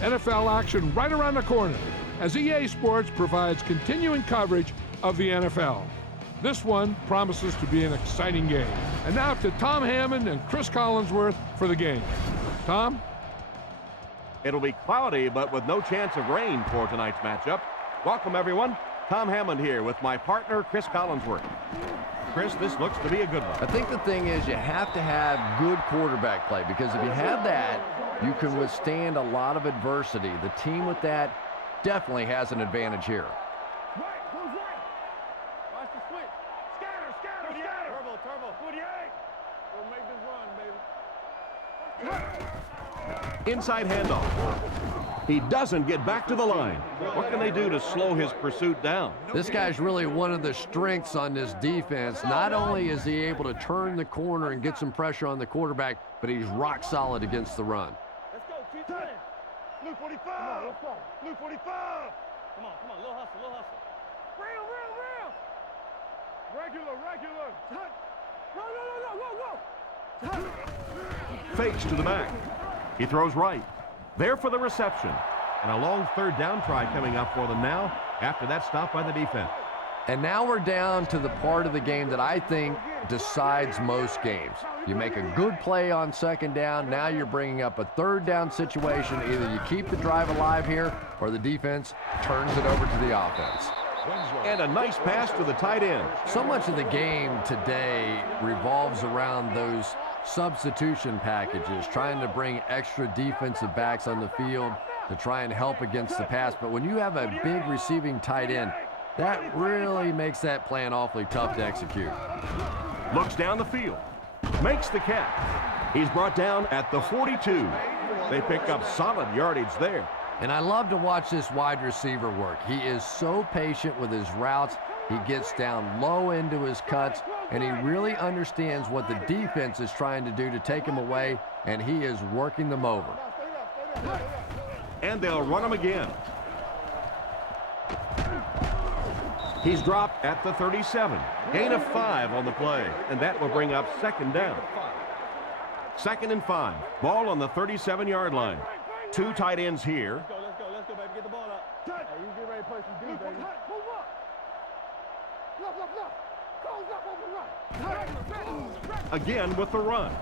NFL action right around the corner as EA Sports provides continuing coverage of the NFL. This one promises to be an exciting game. And now to Tom Hammond and Chris Collinsworth for the game. Tom? It'll be cloudy, but with no chance of rain for tonight's matchup. Welcome, everyone. Tom Hammond here with my partner, Chris Collinsworth. Chris, this looks to be a good one. I think the thing is you have to have good quarterback play, because if you have that, you can withstand a lot of adversity. The team with that definitely has an advantage here. Inside handoff. He doesn't get back to the line. What can they do to slow his pursuit down? This guy's really one of the strengths on this defense. Not only is he able to turn the corner and get some pressure on the quarterback, but he's rock solid against the run. Let's go, keep playing. Luke 45. Come on, let's go. Luke 45. Come on, little hustle. Real. Regular. Go. Fakes to the back. He throws right. There for the reception. And a long third down try coming up for them now after that stop by the defense. And now we're down to the part of the game that I think decides most games. You make a good play on second down. Now you're bringing up a third down situation. Either you keep the drive alive here or the defense turns it over to the offense. And a nice pass to the tight end. So much of the game today revolves around those substitution packages, trying to bring extra defensive backs on the field to try and help against the pass. But when you have a big receiving tight end, that really makes that plan awfully tough to execute. Looks down the field. Makes the catch. He's brought down at the 42. They pick up solid yardage there. And I love to watch this wide receiver work. He is so patient with his routes. He gets down low into his cuts, and he really understands what the defense is trying to do to take him away, and he is working them over. And they'll run him again. He's dropped at the 37. Gain of 5 on the play, and that will bring up second down. 2nd and 5. Ball on the 37-yard line. 2 tight ends here. Let's go, baby. Get the ball up. Hey, you get ready to play some D, baby. Move up. Left. Close up over right. Again with the run.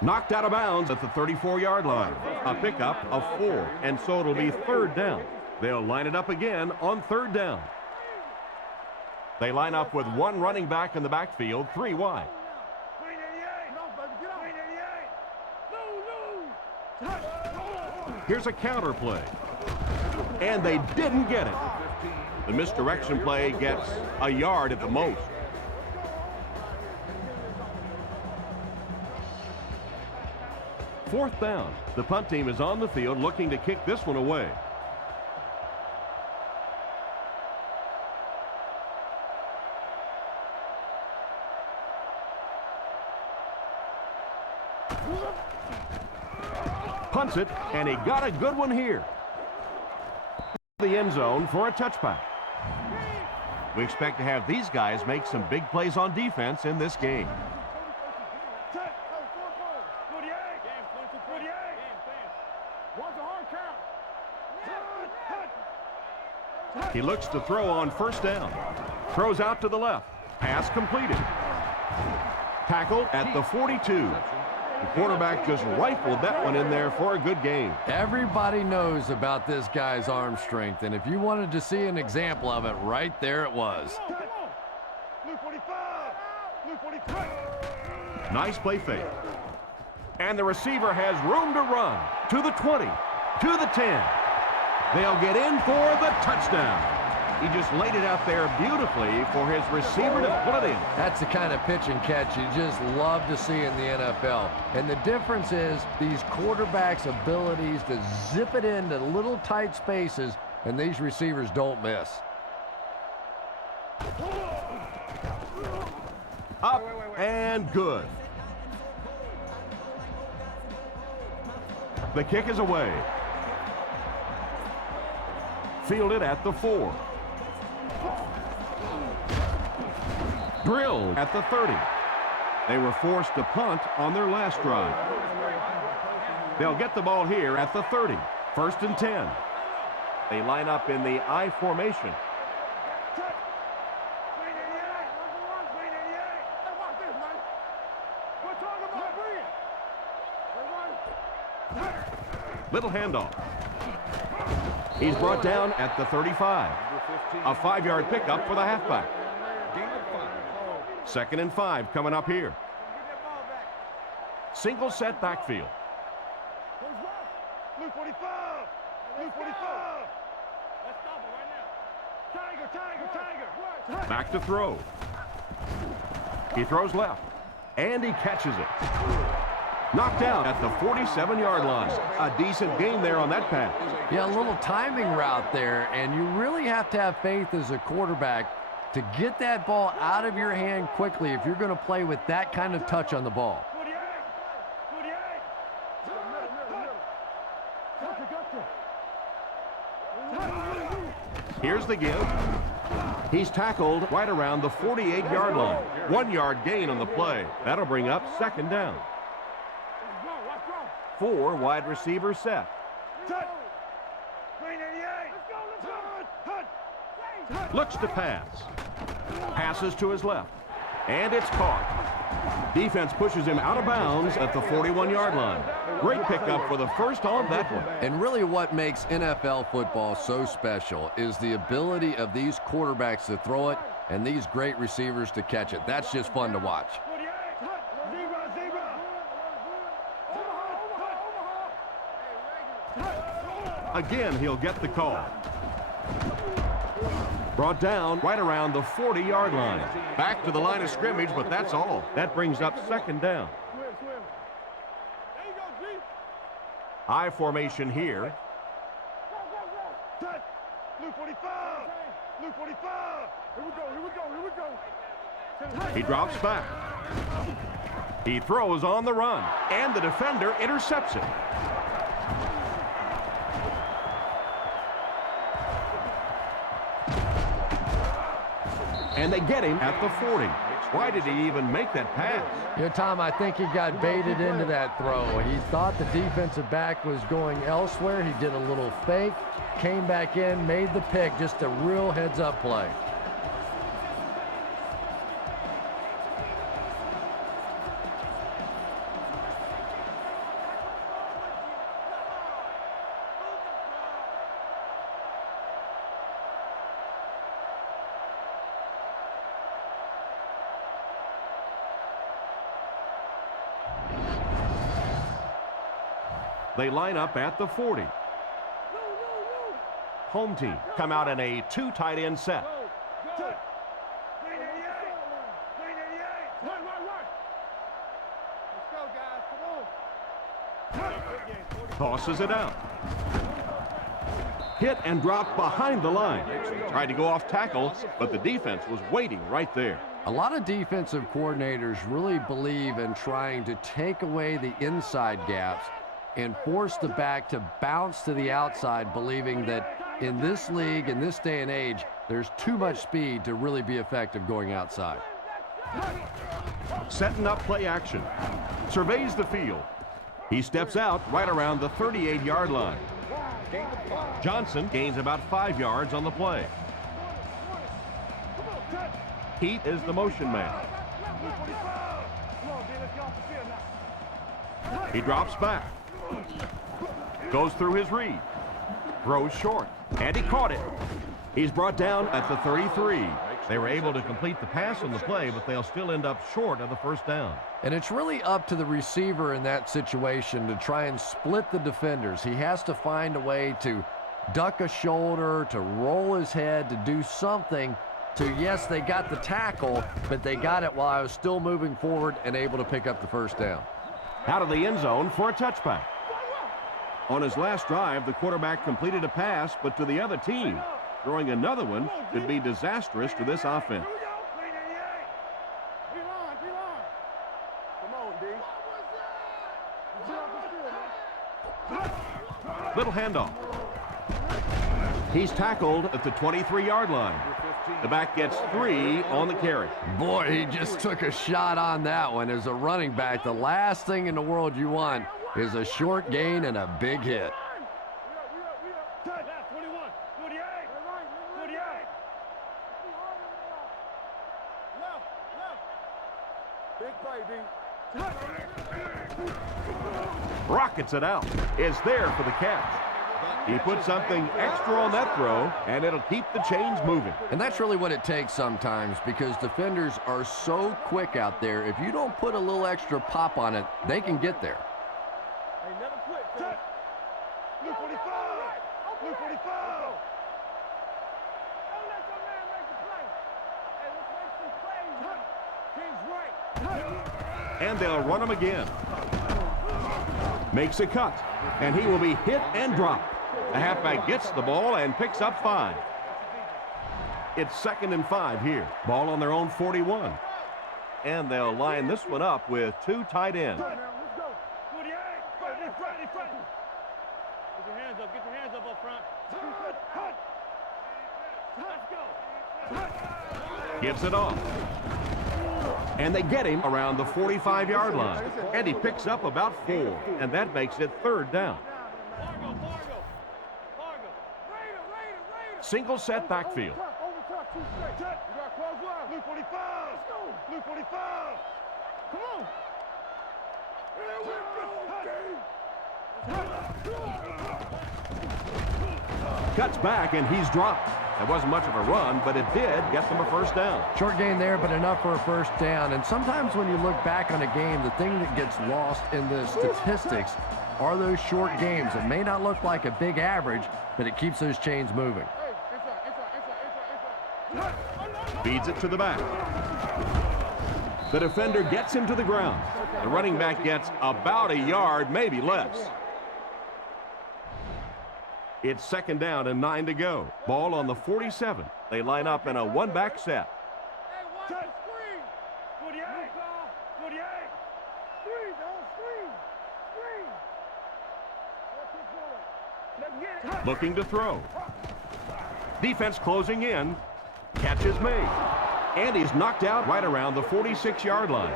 Knocked out of bounds at the 34-yard line. A pickup of 4, and so it'll be third down. They'll line it up again on third down. They line up with 1 running back in the backfield, 3 wide. Here's a counter play. And they didn't get it. The misdirection play gets a yard at the most. Fourth down. The punt team is on the field looking to kick this one away. Punts it, and he got a good one here. The end zone for a touchback. We expect to have these guys make some big plays on defense in this game. He looks to throw on first down. Throws out to the left. Pass completed. Tackled at the 42. The quarterback just rifled that one in there for a good game. Everybody knows about this guy's arm strength, and if you wanted to see an example of it, right there it was. Nice play fake. And the receiver has room to run to the 20, to the 10. They'll get in for the touchdown. He just laid it out there beautifully for his receiver to put it in. That's the kind of pitch and catch you just love to see in the NFL. And the difference is these quarterbacks' abilities to zip it into little tight spaces, and these receivers don't miss. Up and good. The kick is away. Fielded at the 4. Drilled at the 30. They were forced to punt on their last drive. They'll get the ball here at the 30. First and 10. They line up in the I formation. Little handoff. He's brought down at the 35. A 5-yard pickup for the halfback. Second and 5 coming up here. Single set backfield. Blue 45. Blue 45. Let's stop it right now. Tiger. Back to throw. He throws left. And he catches it. Knocked down at the 47-yard line. A decent gain there on that pass. Yeah, a little timing route there, and you really have to have faith as a quarterback to get that ball out of your hand quickly if you're going to play with that kind of touch on the ball. Here's the give. He's tackled right around the 48-yard line. 1-yard gain on the play. That'll bring up second down. 4 wide receivers set. Looks to pass. Passes to his left. And it's caught. Defense pushes him out of bounds at the 41-yard line. Great pickup for the first on that one. And really what makes NFL football so special is the ability of these quarterbacks to throw it and these great receivers to catch it. That's just fun to watch. Again, he'll get the call. Brought down right around the 40-yard line. Back to the line of scrimmage, but that's all. That brings up second down. I formation here. Blue 45. Blue 45. Here we go. He drops back. He throws on the run, and the defender intercepts it. And they get him at the 40. Why did he even make that pass? You know, Tom, I think he got baited into that throw. He thought the defensive back was going elsewhere. He did a little fake, came back in, made the pick. Just a real heads-up play. They line up at the 40. Home team come out in a 2 tight end set. Tosses it out. Hit and dropped behind the line. Tried to go off tackle, but the defense was waiting right there. A lot of defensive coordinators really believe in trying to take away the inside gaps and force the back to bounce to the outside, believing that in this league, in this day and age, there's too much speed to really be effective going outside. Setting up play action. Surveys the field. He steps out right around the 38-yard line. Johnson gains about 5 yards on the play. Heat is the motion man. He drops back. Goes through his read. Throws short. And he caught it. He's brought down at the 33. They were able to complete the pass on the play, but they'll still end up short of the first down. And it's really up to the receiver in that situation to try and split the defenders. He has to find a way to duck a shoulder, to roll his head, to do something to, yes, they got the tackle, but they got it while I was still moving forward and able to pick up the first down. Out of the end zone for a touchback. On his last drive, the quarterback completed a pass, but to the other team. Throwing another one could be disastrous to this offense. Little handoff. He's tackled at the 23-yard line. The back gets 3 on the carry. Boy, he just took a shot on that one. As a running back, the last thing in the world you want is a short gain and a big hit. Left, 21, 48, 48. Rockets it out. Is there for the catch. He put something extra on that throw, and it'll keep the chains moving. And that's really what it takes sometimes, because defenders are so quick out there. If you don't put a little extra pop on it, they can get there. Hey, never quit, Chris. Blue 45. Blue 45. Don't let your man make the play. Hey, let's make some plays. King's right. And they'll run him again. Makes a cut, and he will be hit and dropped. The halfback gets the ball and picks up 5. It's 2nd and 5 here. Ball on their own 41. And they'll line this one up with 2 tight ends. Let's go. 48. Front. Get your hands up. Get your hands up front. Let's go. Gives it off. And they get him around the 45-yard line. And he picks up about 4. And that makes it 3rd down. Fargo. Single set backfield. Blue 45. Blue 45. Come on. Cuts back, and he's dropped. It wasn't much of a run, but it did get them a 1st down. Short gain there, but enough for a 1st down. And sometimes when you look back on a game, the thing that gets lost in the statistics are those short games. It may not look like a big average, but it keeps those chains moving. Feeds it to the back. The defender gets him to the ground. The running back gets about a yard, maybe less. It's 2nd down and 9 to go. Ball on the 47. They line up in a one-back set. Screen. 48. 48. Screen. Let's get it. Looking to throw. Defense closing in. Catch is made. And he's knocked out right around the 46-yard line.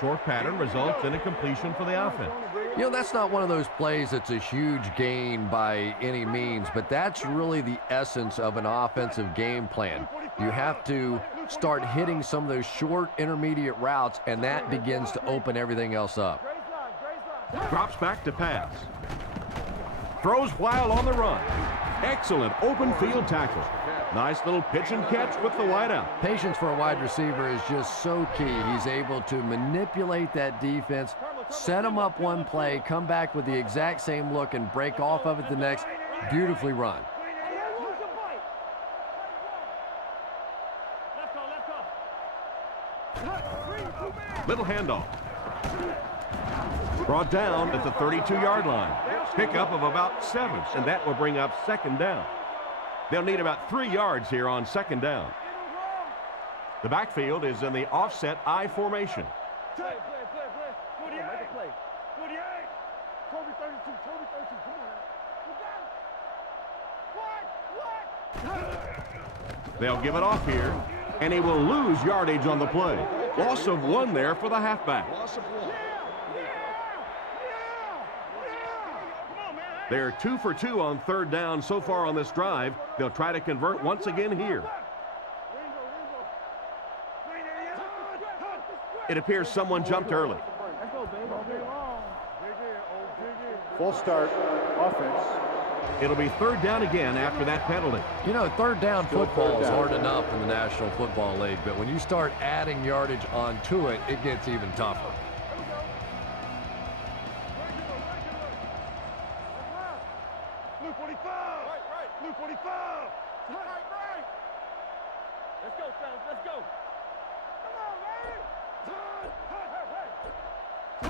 Short pattern results in a completion for the offense. You know, that's not one of those plays that's a huge gain by any means, but that's really the essence of an offensive game plan. You have to start hitting some of those short intermediate routes, and that begins to open everything else up. Drops back to pass. Throws while on the run. Excellent open field tackle. Nice little pitch and catch with the wideout. Patience for a wide receiver is just so key. He's able to manipulate that defense, set them up one play, come back with the exact same look, and break off of it the next. Beautifully run. Little handoff. Brought down at the 32-yard line. Pickup of about 7, and that will bring up 2nd down. They'll need about 3 yards here on 2nd down. The backfield is in the offset I formation. Play. 48. 48. Toby 32. Come on. You got it. What? They'll give it off here, and he will lose yardage on the play. Loss of 1 there for the halfback. They're 2 for 2 on 3rd down so far on this drive. They'll try to convert once again here. It appears someone jumped early. Full start offense. It'll be 3rd down again after that penalty. You know, 3rd down football is 3rd down. hard enough in the National Football League, but when you start adding yardage onto it, it gets even tougher. Blue 45. Blue 45. Right. Let's go, fellas. Let's go. Come on,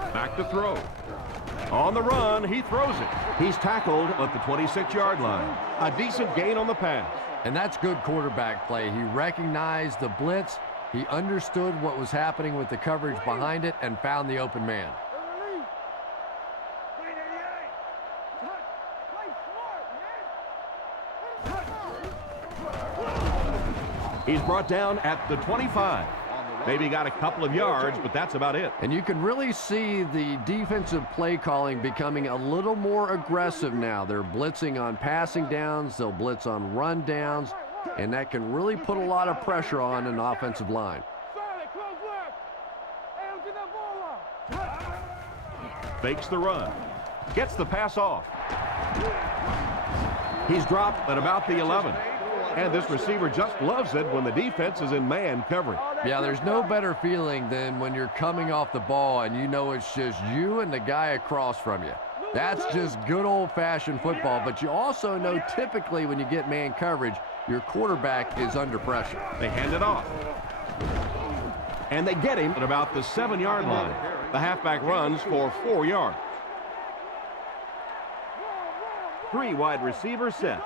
man. Back to throw. On the run, he throws it. He's tackled at the 26-yard line. A decent gain on the pass. And that's good quarterback play. He recognized the blitz. He understood what was happening with the coverage behind it and found the open man. He's brought down at the 25. Maybe got a couple of yards, but that's about it. And you can really see the defensive play calling becoming a little more aggressive now. They're blitzing on passing downs. They'll blitz on run downs. And that can really put a lot of pressure on an offensive line. Fakes the run. Gets the pass off. He's dropped at about the 11. And this receiver just loves it when the defense is in man coverage. Yeah, there's no better feeling than when you're coming off the ball and you know it's just you and the guy across from you. That's just good old-fashioned football. But you also know typically when you get man coverage, your quarterback is under pressure. They hand it off. And they get him at about the 7-yard line. The halfback runs for 4 yards. 3 wide receivers set.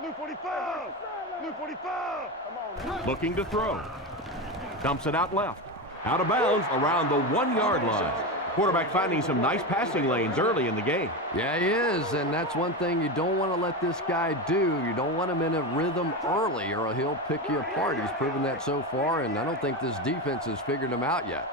Blue 45! Blue 45! Looking to throw. Dumps it out left. Out of bounds around the 1-yard line. Quarterback finding some nice passing lanes early in the game. Yeah, he is, and that's one thing you don't want to let this guy do. You don't want him in a rhythm early, or he'll pick you apart. He's proven that so far, and I don't think this defense has figured him out yet.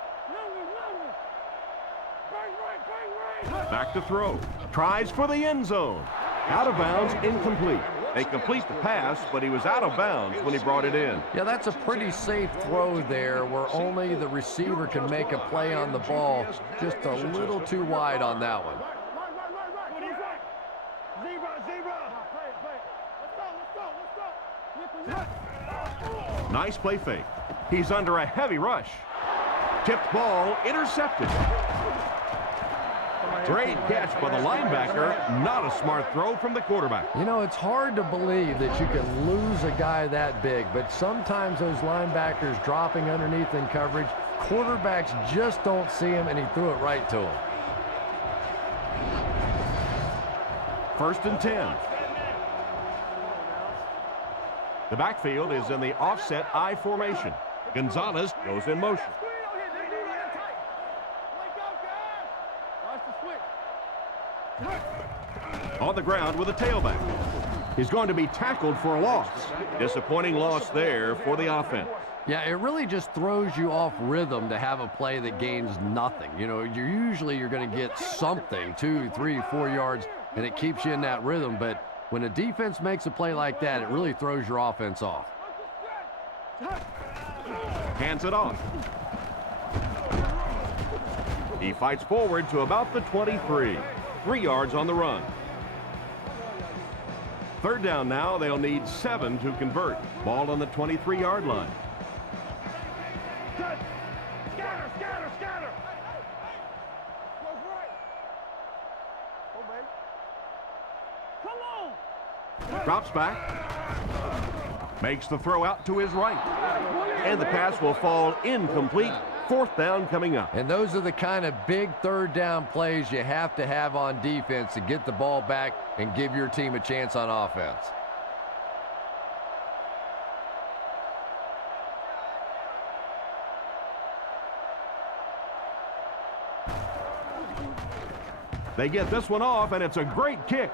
Back to throw. Tries for the end zone. Out of bounds, incomplete. They complete the pass, but he was out of bounds when he brought it in. Yeah, that's a pretty safe throw there where only the receiver can make a play on the ball. Just a little too wide on that one. Nice play fake. He's under a heavy rush. Tipped ball, intercepted. Great catch by the linebacker. Not a smart throw from the quarterback. You know, it's hard to believe that you can lose a guy that big, but sometimes those linebackers dropping underneath in coverage, quarterbacks just don't see him, and he threw it right to him. 1st and 10. The backfield is in the offset I formation. Gonzalez goes in motion. On the ground with a tailback. He's going to be tackled for a loss. Disappointing loss there for the offense. Yeah, it really just throws you off rhythm to have a play that gains nothing. You know, you're going to get something, 2, 3, 4 yards, and it keeps you in that rhythm. But when a defense makes a play like that, it really throws your offense off. Hands it off. He fights forward to about the 23. 3 yards on the run. 3rd down now. They'll need 7 to convert. Ball on the 23-yard line. Scatter, scatter, scatter! Come on! Drops back. Makes the throw out to his right. And the pass will fall incomplete. 4th down coming up. And those are the kind of big 3rd down plays you have to have on defense to get the ball back and give your team a chance on offense. They get this one off, and it's a great kick.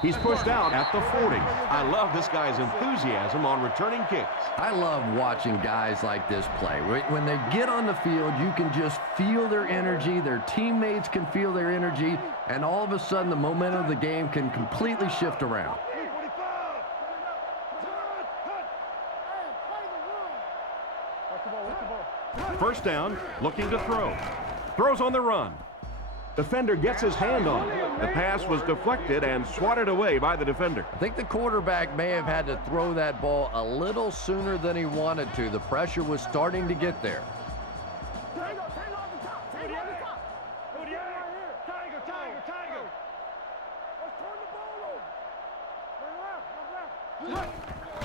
He's pushed out at the 40. I love this guy's enthusiasm on returning kicks. I love watching guys like this play. When they get on the field, you can just feel their energy. Their teammates can feel their energy. And all of a sudden, the momentum of the game can completely shift around. 1st down, looking to throw. Throws on the run. Defender gets his hand on it. The pass was deflected and swatted away by the defender. I think the quarterback may have had to throw that ball a little sooner than he wanted to. The pressure was starting to get there.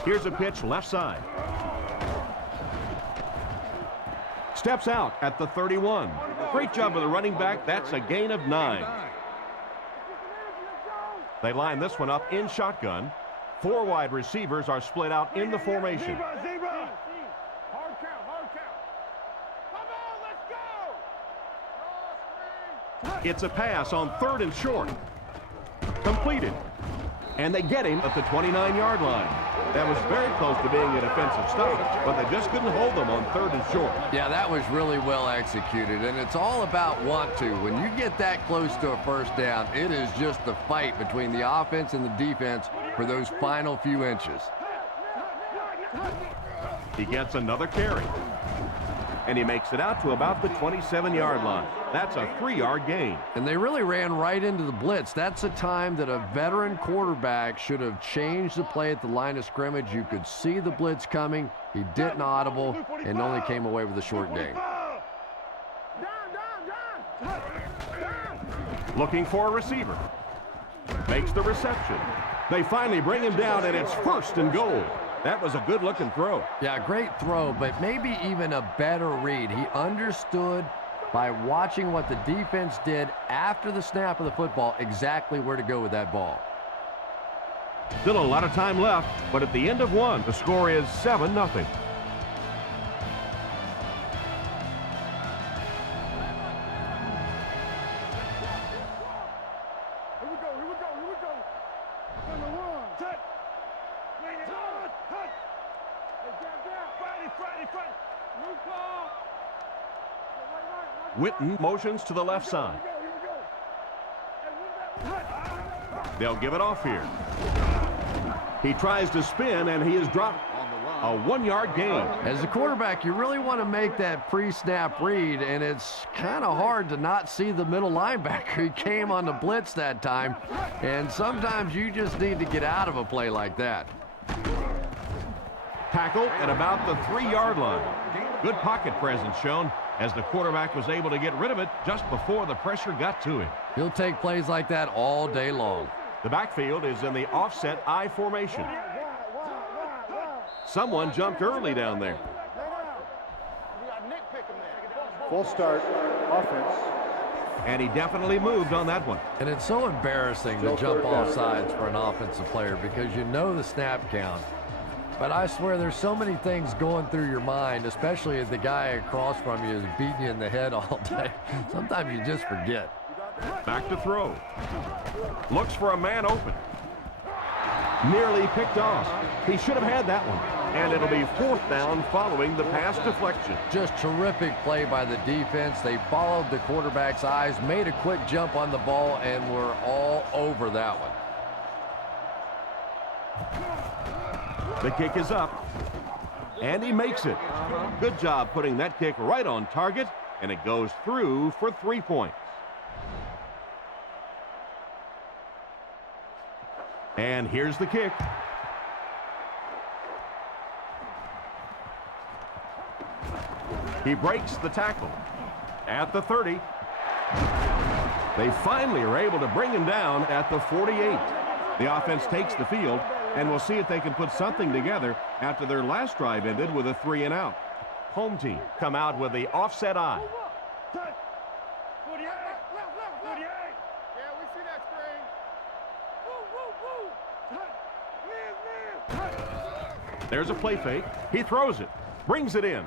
Here's a pitch left side. Steps out at the 31. Great job of the running back. That's a gain of 9. They line this one up in shotgun. 4 wide receivers are split out in the formation. Hard count, hard count. Come on, let's go! It's a pass on 3rd and short. Complete. completed. And they get him at the 29-yard line. That was very close to being a defensive stop, but they just couldn't hold them on 3rd and short. Yeah, that was really well executed, and it's all about want to. When you get that close to a first down, it is just the fight between the offense and the defense for those final few inches. He gets another carry. And he makes it out to about the 27-yard line. That's a 3-yard gain. And they really ran right into the blitz. That's a time that a veteran quarterback should have changed the play at the line of scrimmage. You could see the blitz coming. He didn't audible and only came away with a short gain. Looking for a receiver. Makes the reception. They finally bring him down, and it's 1st and goal. That was a good-looking throw. Yeah, great throw, but maybe even a better read. He understood by watching what the defense did after the snap of the football exactly where to go with that ball. Still a lot of time left, but at the end of one, the score is 7-0. Here we go. On the run. Touch. Friday. Move ball. Witten motions to the left side. They'll give it off here. He tries to spin, and he is dropped. A 1-yard gain. As a quarterback, you really want to make that pre-snap read, and it's kind of hard to not see the middle linebacker. He came on the blitz that time, and sometimes you just need to get out of a play like that. Tackle at about the 3-yard line. Good pocket presence shown as the quarterback was able to get rid of it just before the pressure got to him. He'll take plays like that all day long. The backfield is in the offset I formation. Someone jumped early down there. Full start offense. And he definitely moved on that one. And it's so embarrassing to jump off sides for an offensive player because you know the snap count. But I swear there's so many things going through your mind, especially if the guy across from you is beating you in the head all day. Sometimes you just forget. Back to throw. Looks for a man open. Nearly picked off. He should have had that one. And it'll be 4th down following the pass deflection. Just terrific play by the defense. They followed the quarterback's eyes, made a quick jump on the ball, and were all over that one. The kick is up, and he makes it. Good job putting that kick right on target, and it goes through for 3 points. And here's the kick. He breaks the tackle at the 30. They finally are able to bring him down at the 48. The offense takes the field, and we'll see if they can put something together after their last drive ended with a 3-and-out. Home team come out with the offset I. 48. 48. Yeah, we see that screen. There's a play fake. He throws it, brings it in.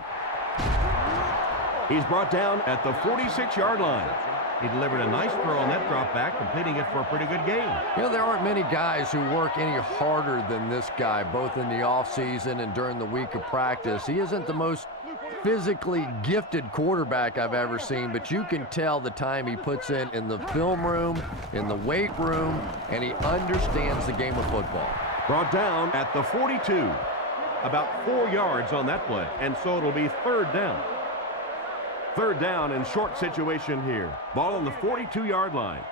He's brought down at the 46-yard line. He delivered a nice throw on that drop back, completing it for a pretty good gain. You know, there aren't many guys who work any harder than this guy, both in the offseason and during the week of practice. He isn't the most physically gifted quarterback I've ever seen, but you can tell the time he puts in the film room, in the weight room, and he understands the game of football. Brought down at the 42. About 4 yards on that play, and so it'll be 3rd down. 3rd down and short situation here. Ball on the 42-yard line.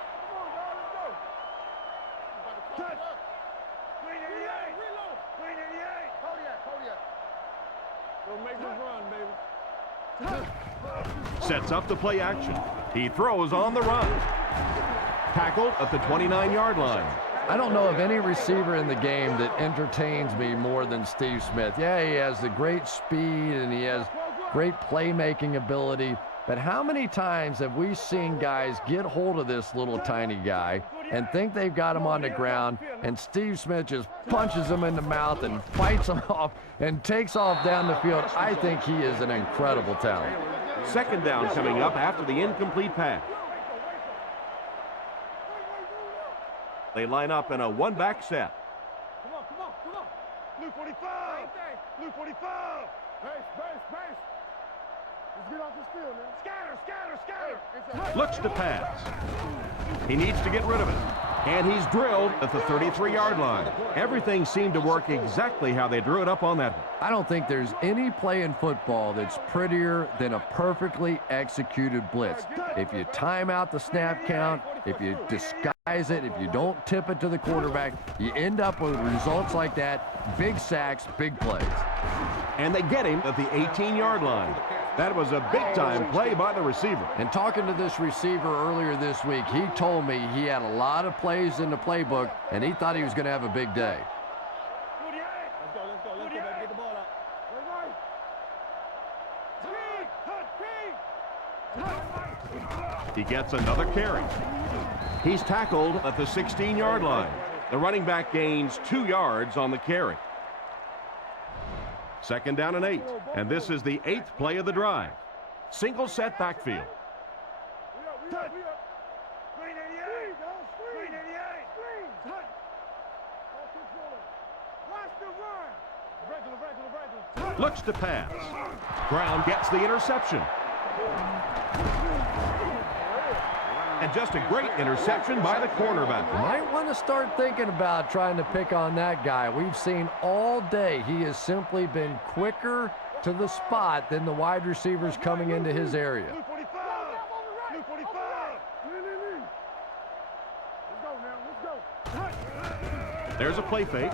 Sets up the play action. He throws on the run. Tackled at the 29-yard line. I don't know of any receiver in the game that entertains me more than Steve Smith. Yeah, he has the great speed and he has great playmaking ability, but how many times have we seen guys get hold of this little tiny guy and think they've got him on the ground, and Steve Smith just punches him in the mouth and fights him off and takes off down the field? I think he is an incredible talent. 2nd down coming up after the incomplete pass. They line up in a one-back set. Come on, come on, come on. Blue 45. Blue 45. Base. Let's get off this field, man. Scatter. Looks to pass. He needs to get rid of it. And he's drilled at the 33-yard line. Everything seemed to work exactly how they drew it up on that one. I don't think there's any play in football that's prettier than a perfectly executed blitz. If you time out the snap count, if you disguise it, if you don't tip it to the quarterback, you end up with results like that. Big sacks, big plays. And they get him at the 18-yard line. That was a big-time play by the receiver. And talking to this receiver earlier this week, he told me he had a lot of plays in the playbook, and he thought he was going to have a big day. Let's go, baby. Get the ball out. He gets another carry. He's tackled at the 16-yard line. The running back gains 2 yards on the carry. 2nd down and 8. And this is the 8th play of the drive. Single set backfield. Looks to pass. Brown gets the interception. And just a great interception by the cornerback. Might want to start thinking about trying to pick on that guy. We've seen all day he has simply been quicker to the spot than the wide receivers coming into his area. Blue 45. Blue 45. Let's go. There's a play fake.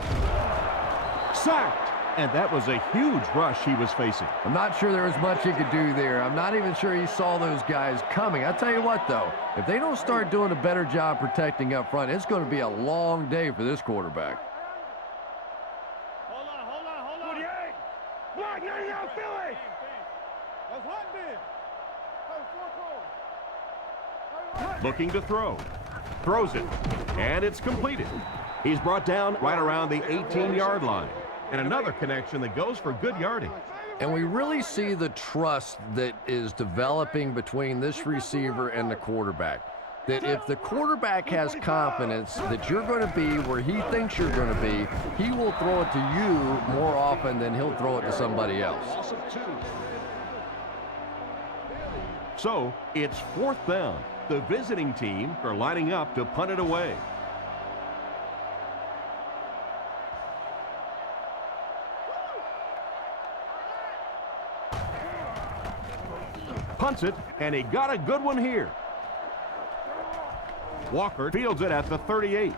Sacked. And that was a huge rush he was facing. I'm not sure there was much he could do there. I'm not even sure he saw those guys coming. I'll tell you what, though, if they don't start doing a better job protecting up front, it's going to be a long day for this quarterback. Hold on. 48. Block, out, Philly. That's hot, man. Looking to throw. Throws it. And it's completed. He's brought down right around the 18-yard line. And another connection that goes for good yardage. And we really see the trust that is developing between this receiver and the quarterback. That if the quarterback has confidence that you're going to be where he thinks you're going to be, he will throw it to you more often than he'll throw it to somebody else. So it's 4th down. The visiting team are lining up to punt it away. Punts it, and he got a good one here. Walker fields it at the 38.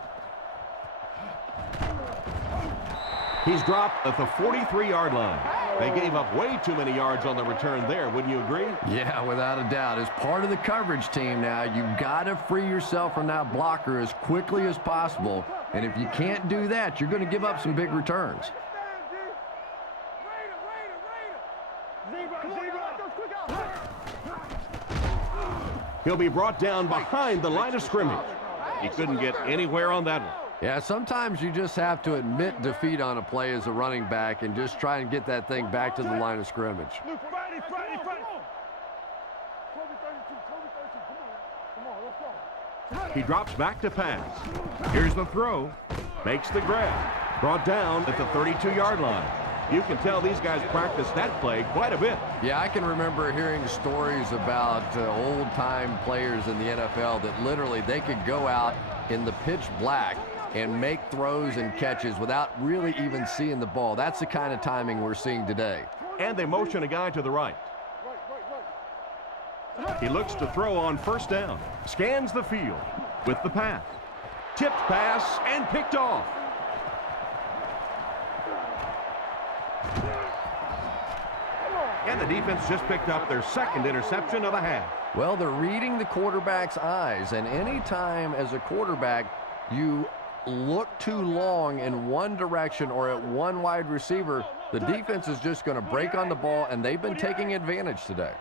He's dropped at the 43-yard line. They gave up way too many yards on the return there, wouldn't you agree? Yeah, without a doubt. As part of the coverage team now, you've got to free yourself from that blocker as quickly as possible. And if you can't do that, you're going to give up some big returns. He'll be brought down behind the line of scrimmage. He couldn't get anywhere on that one. Yeah, sometimes you just have to admit defeat on a play as a running back and just try and get that thing back to the line of scrimmage. He drops back to pass. Here's the throw. Makes the grab. Brought down at the 32-yard line. You can tell these guys practice that play quite a bit. Yeah, I can remember hearing stories about old-time players in the NFL that literally they could go out in the pitch black and make throws and catches without really even seeing the ball. That's the kind of timing we're seeing today. And they motion a guy to the right. He looks to throw on 1st down. Scans the field with the pass. Tipped pass and picked off. And the defense just picked up their 2nd interception of the half. Well, they're reading the quarterback's eyes, and any time as a quarterback you look too long in one direction or at one wide receiver, the defense is just going to break on the ball, and they've been taking advantage today.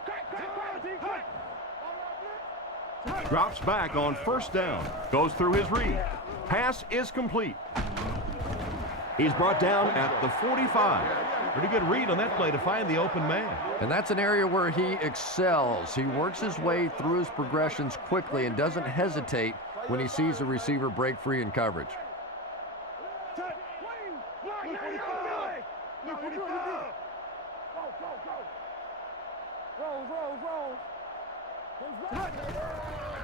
Drops back on 1st down. Goes through his read. Pass is complete. He's brought down at the 45. Pretty good read on that play to find the open man. And that's an area where he excels. He works his way through his progressions quickly and doesn't hesitate when he sees the receiver break free in coverage.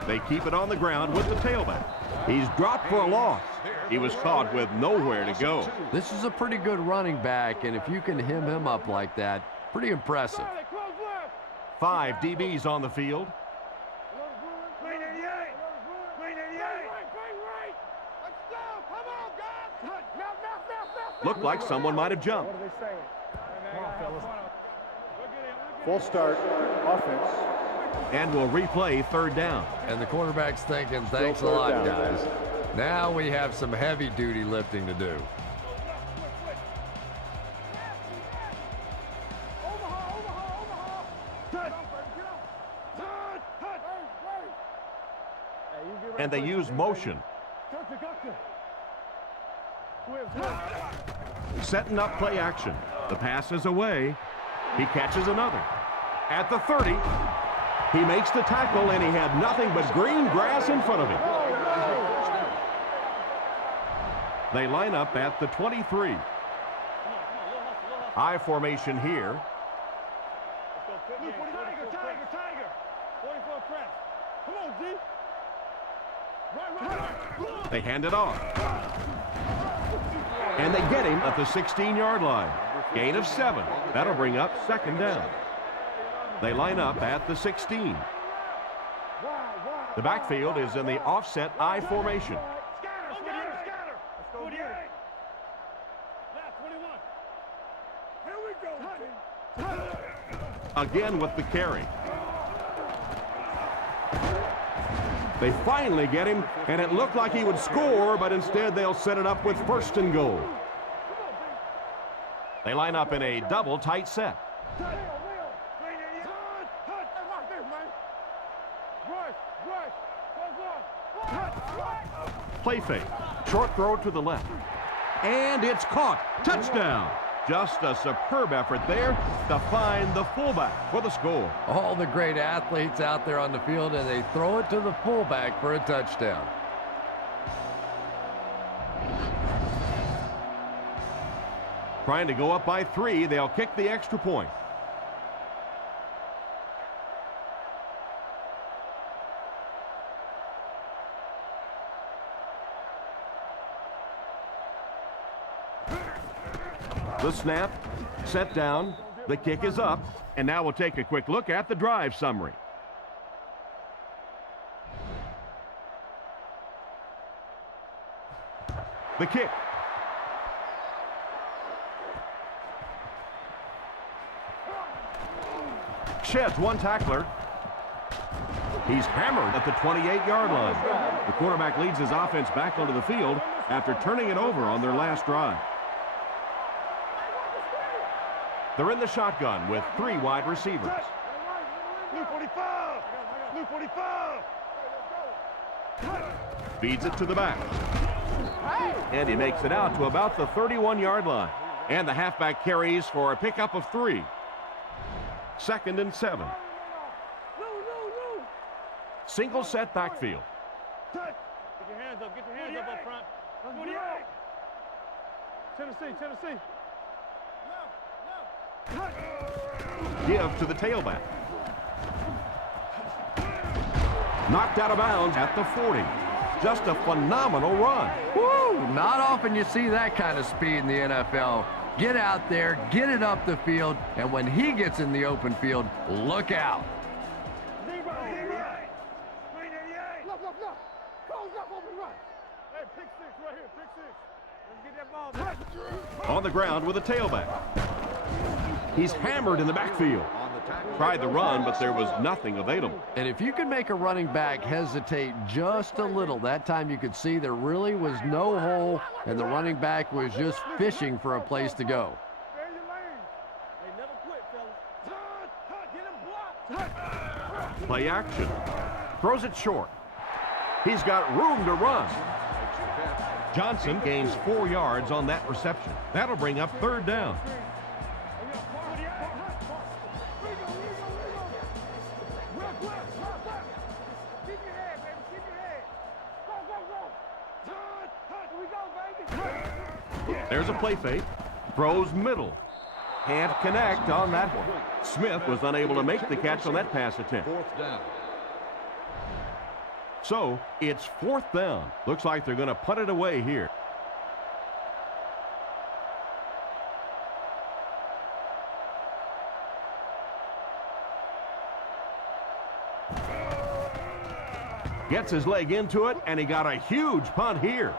They keep it on the ground with the tailback. He's dropped for a loss. He was caught with nowhere to go. This is a pretty good running back, and if you can hem him up like that, pretty impressive. 5 DBs on the field. Looked like someone might have jumped. Full start offense. And we'll replay third down. And the quarterback's thinking, thanks a third lot, down, guys. Now we have some heavy-duty lifting to do. And they use motion. Setting up play action. The pass is away. He catches another. At the 30, he makes the tackle, and he had nothing but green grass in front of him. They line up at the 23. I formation here. They hand it off. And they get him at the 16-yard line. Gain of 7. That'll bring up second down. They line up at the 16. The backfield is in the offset I formation. Again with the carry. They finally get him, and it looked like he would score, but instead they'll set it up with first and goal. They line up in a double tight set. Play fake. Short throw to the left. And it's caught. Touchdown. Just a superb effort there to find the fullback for the score. All the great athletes out there on the field, and they throw it to the fullback for a touchdown. Trying to go up by 3, they'll kick the extra point. The snap, set down, the kick is up, and now we'll take a quick look at the drive summary. The kick. Sheds one tackler. He's hammered at the 28-yard line. The quarterback leads his offense back onto the field after turning it over on their last drive. They're in the shotgun with 3 wide receivers. Blue 45! Blue 45! Feeds it to the back. And he makes it out to about the 31-yard line. And the halfback carries for a pickup of 3. 2nd and 7. Single set backfield. Get your hands up. Get your hands up front. 28. Tennessee. Give to the tailback. Knocked out of bounds at the 40. Just a phenomenal run. Woo! Not often you see that kind of speed in the NFL. Get out there, get it up the field, and when he gets in the open field, look out. On the ground with a tailback. He's hammered in the backfield. Tried the run, but there was nothing available. And if you can make a running back hesitate just a little, that time you could see there really was no hole, and the running back was just fishing for a place to go. Play action. Throws it short. He's got room to run. Johnson gains 4 yards on that reception. That'll bring up third down. There's a play fake. Throws middle. Can't connect on that one. Smith was unable to make the catch on that pass attempt. Fourth down. So it's fourth down. Looks like they're going to punt it away here. Gets his leg into it, and he got a huge punt here.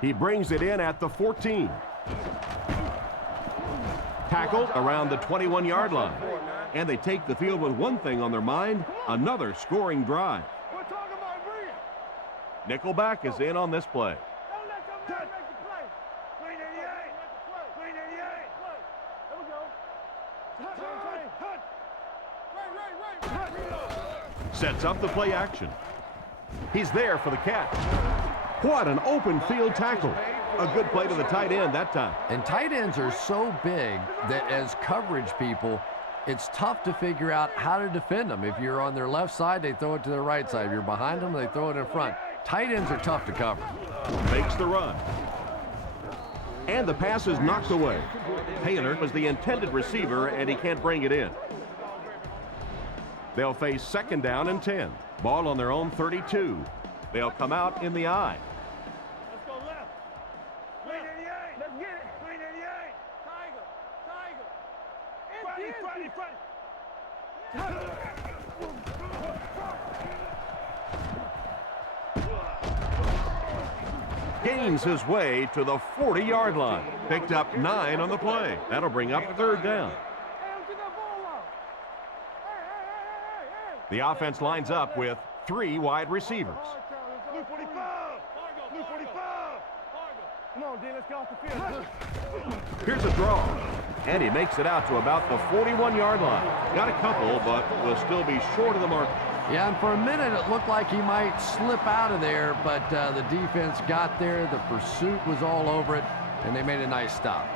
He brings it in at the 14. Tackled around the 21-yard line. And they take the field with one thing on their mind, another scoring drive. Nickelback is in on this play. Sets up the play action. He's there for the catch. What an open field tackle. A good play to the tight end that time. And tight ends are so big that as coverage people, it's tough to figure out how to defend them. If you're on their left side, they throw it to their right side. If you're behind them, they throw it in front. Tight ends are tough to cover. Makes the run. And the pass is knocked away. Taylor was the intended receiver, and he can't bring it in. They'll face second down and 10. Ball on their own 32. They'll come out in the I. Let's go left. 388. Let's get it. 388. Tiger. Friday. Gains his way to the 40-yard line. Picked up 9 on the play. That'll bring up third down. The offense lines up with 3 wide receivers. Blue 45. Blue 45. Come on, D, let's get off the field. Here's a draw. And he makes it out to about the 41-yard line. Got a couple, but will still be short of the mark. Yeah, and for a minute it looked like he might slip out of there, but the defense got there. The pursuit was all over it, and they made a nice stop.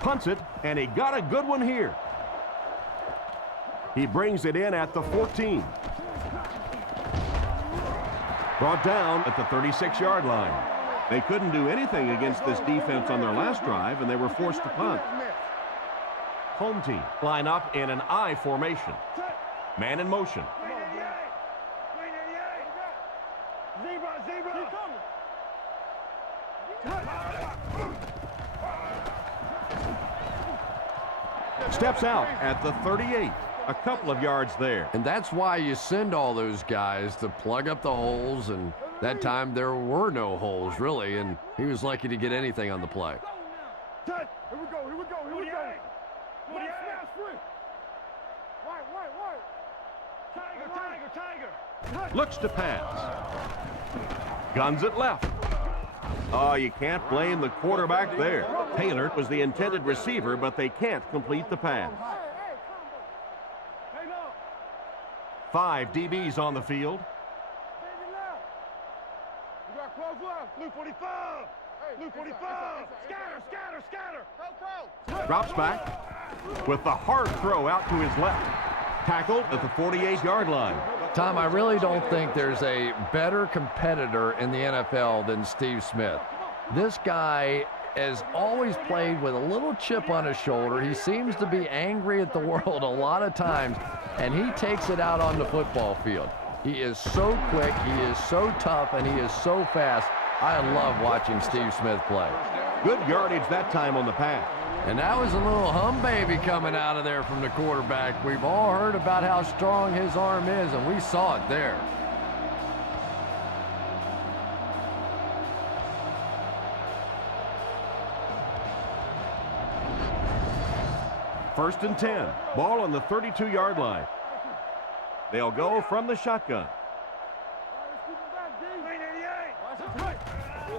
Punts it, and he got a good one here. He brings it in at the 14. Brought down at the 36-yard line. They couldn't do anything against this defense on their last drive, and they were forced to punt. Home team line up in an I formation. Man in motion. Zebra. Steps out at the 38. A couple of yards there. And that's why you send all those guys to plug up the holes, and that time there were no holes, really, and he was lucky to get anything on the play. Here we go. Smash free. Right. Tiger. Looks to pass. Guns it left. Oh, you can't blame the quarterback there. Taylor was the intended receiver, but they can't complete the pass. 5 DBs on the field. You got close left. Blue 45. Blue 45. Scatter. Drops back with the hard throw out to his left. Tackled at the 48-yard line. Tom, I really don't think there's a better competitor in the NFL than Steve Smith. This guy has always played with a little chip on his shoulder. He seems to be angry at the world a lot of times, and he takes it out on the football field. He is so quick, he is so tough, and he is so fast. I love watching Steve Smith play. Good yardage that time on the pass. And that was a little hum baby coming out of there from the quarterback. We've all heard about how strong his arm is, and we saw it there. First and 10. Ball on the 32-yard line. They'll go from the shotgun.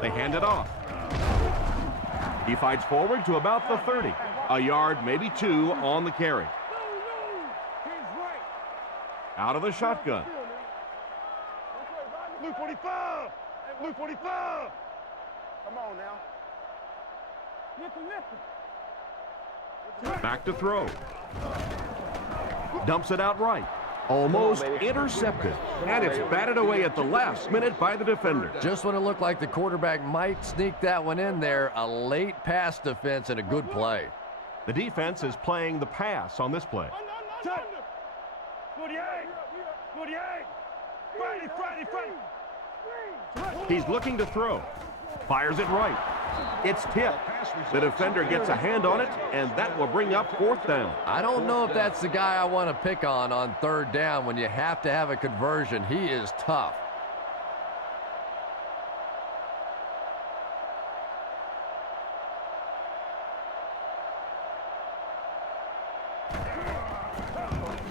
They hand it off. He fights forward to about the 30. A yard, maybe 2 on the carry. Out of the shotgun. Blue 45. Blue 45. Come on now. Lift him. Back to throw. Dumps it out right. Almost intercepted. And it's batted away at the last minute by the defender. Just when it looked like the quarterback might sneak that one in there, a late pass defense and a good play. The defense is playing the pass on this play. He's looking to throw. Fires it right. It's tipped. The defender gets a hand on it, and that will bring up 4th down. I don't know if that's the guy I want to pick on 3rd down when you have to have a conversion. He is tough.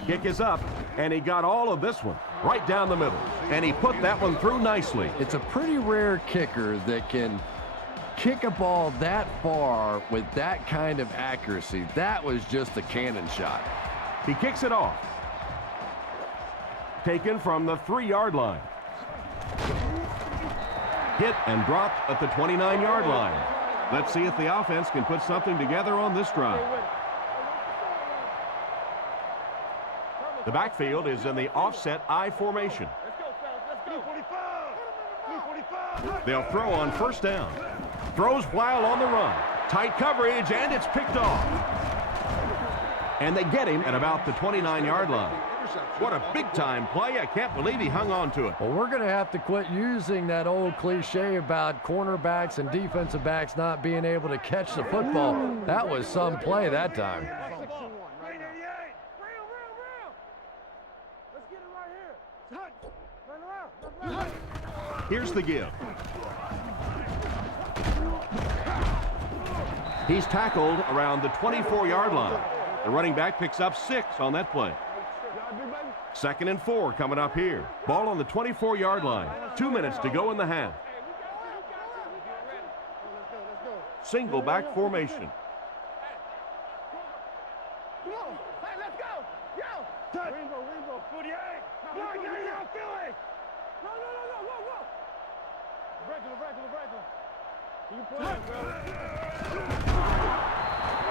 Kick is up, and he got all of this one right down the middle, and he put that one through nicely. It's a pretty rare kicker that can kick a ball that far with that kind of accuracy. That was just a cannon shot. He kicks it off. Taken from the 3-yard line. Hit and dropped at the 29-yard line. Let's see if the offense can put something together on this drive. The backfield is in the offset I formation. They'll throw on 1st down. Throws while on the run. Tight coverage, and it's picked off. And they get him at about the 29-yard line. What a big-time play. I can't believe he hung on to it. Well, we're going to have to quit using that old cliche about cornerbacks and defensive backs not being able to catch the football. That was some play that time. Here's the give. He's tackled around the 24-yard line. The running back picks up 6 on that play. 2nd and 4 coming up here. Ball on the 24-yard line. 2 minutes to go in the half. Single back formation.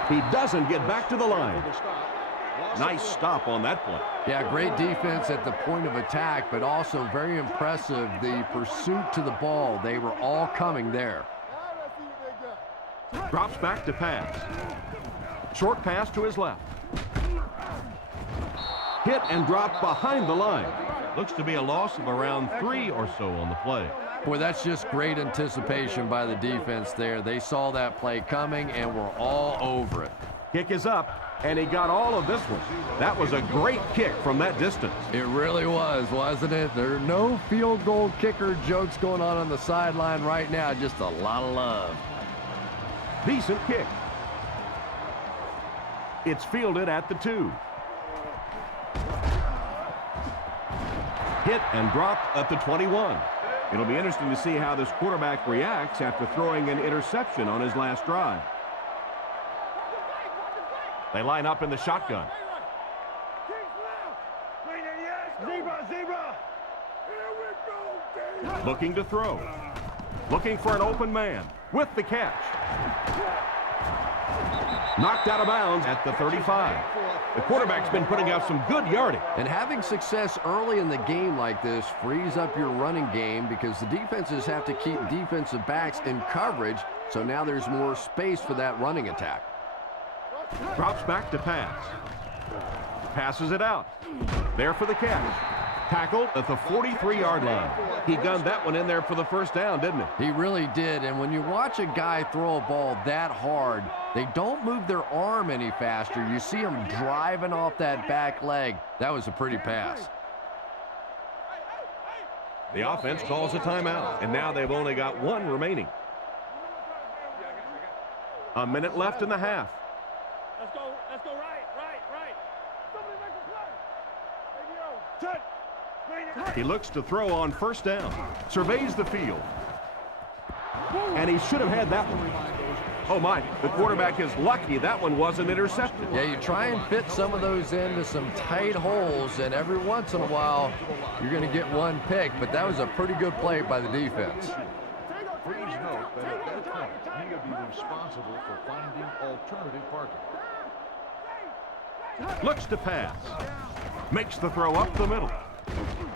He doesn't get back to the line. Nice stop on that play. Yeah, great defense at the point of attack, but also very impressive the pursuit to the ball. They were all coming there. Drops back to pass. Short pass to his left. Hit and dropped behind the line. Looks to be a loss of around 3 or so on the play. Boy, that's just great anticipation by the defense there. They saw that play coming and were all over it. Kick is up, and he got all of this one. That was a great kick from that distance. It really was, wasn't it? There are no field goal kicker jokes going on the sideline right now. Just a lot of love. Decent kick. It's fielded at the 2. Hit and dropped at the 21. It'll be interesting to see how this quarterback reacts after throwing an interception on his last drive. They line up in the shotgun. Looking to throw. Looking for an open man with the catch. Knocked out of bounds at the 35. The quarterback's been putting out some good yardage. And having success early in the game like this frees up your running game because the defenses have to keep defensive backs in coverage, so now there's more space for that running attack. Drops back to pass. Passes it out. There for the catch. Tackled at the 43-yard line. He gunned that one in there for the 1st down, didn't he? He really did, and when you watch a guy throw a ball that hard, they don't move their arm any faster. You see him driving off that back leg. That was a pretty pass. The offense calls a timeout, and now they've only got 1 remaining. A minute left in the half. Let's go right. Somebody make a play. He looks to throw on 1st down. Surveys the field. And he should have had that one. Oh my, the quarterback is lucky that one wasn't intercepted. Yeah, you try and fit some of those into some tight holes, and every once in a while you're going to get 1 pick, but that was a pretty good play by the defense. Please note that at that point, he would be responsible for finding alternative parking. Looks to pass. Makes the throw up the middle.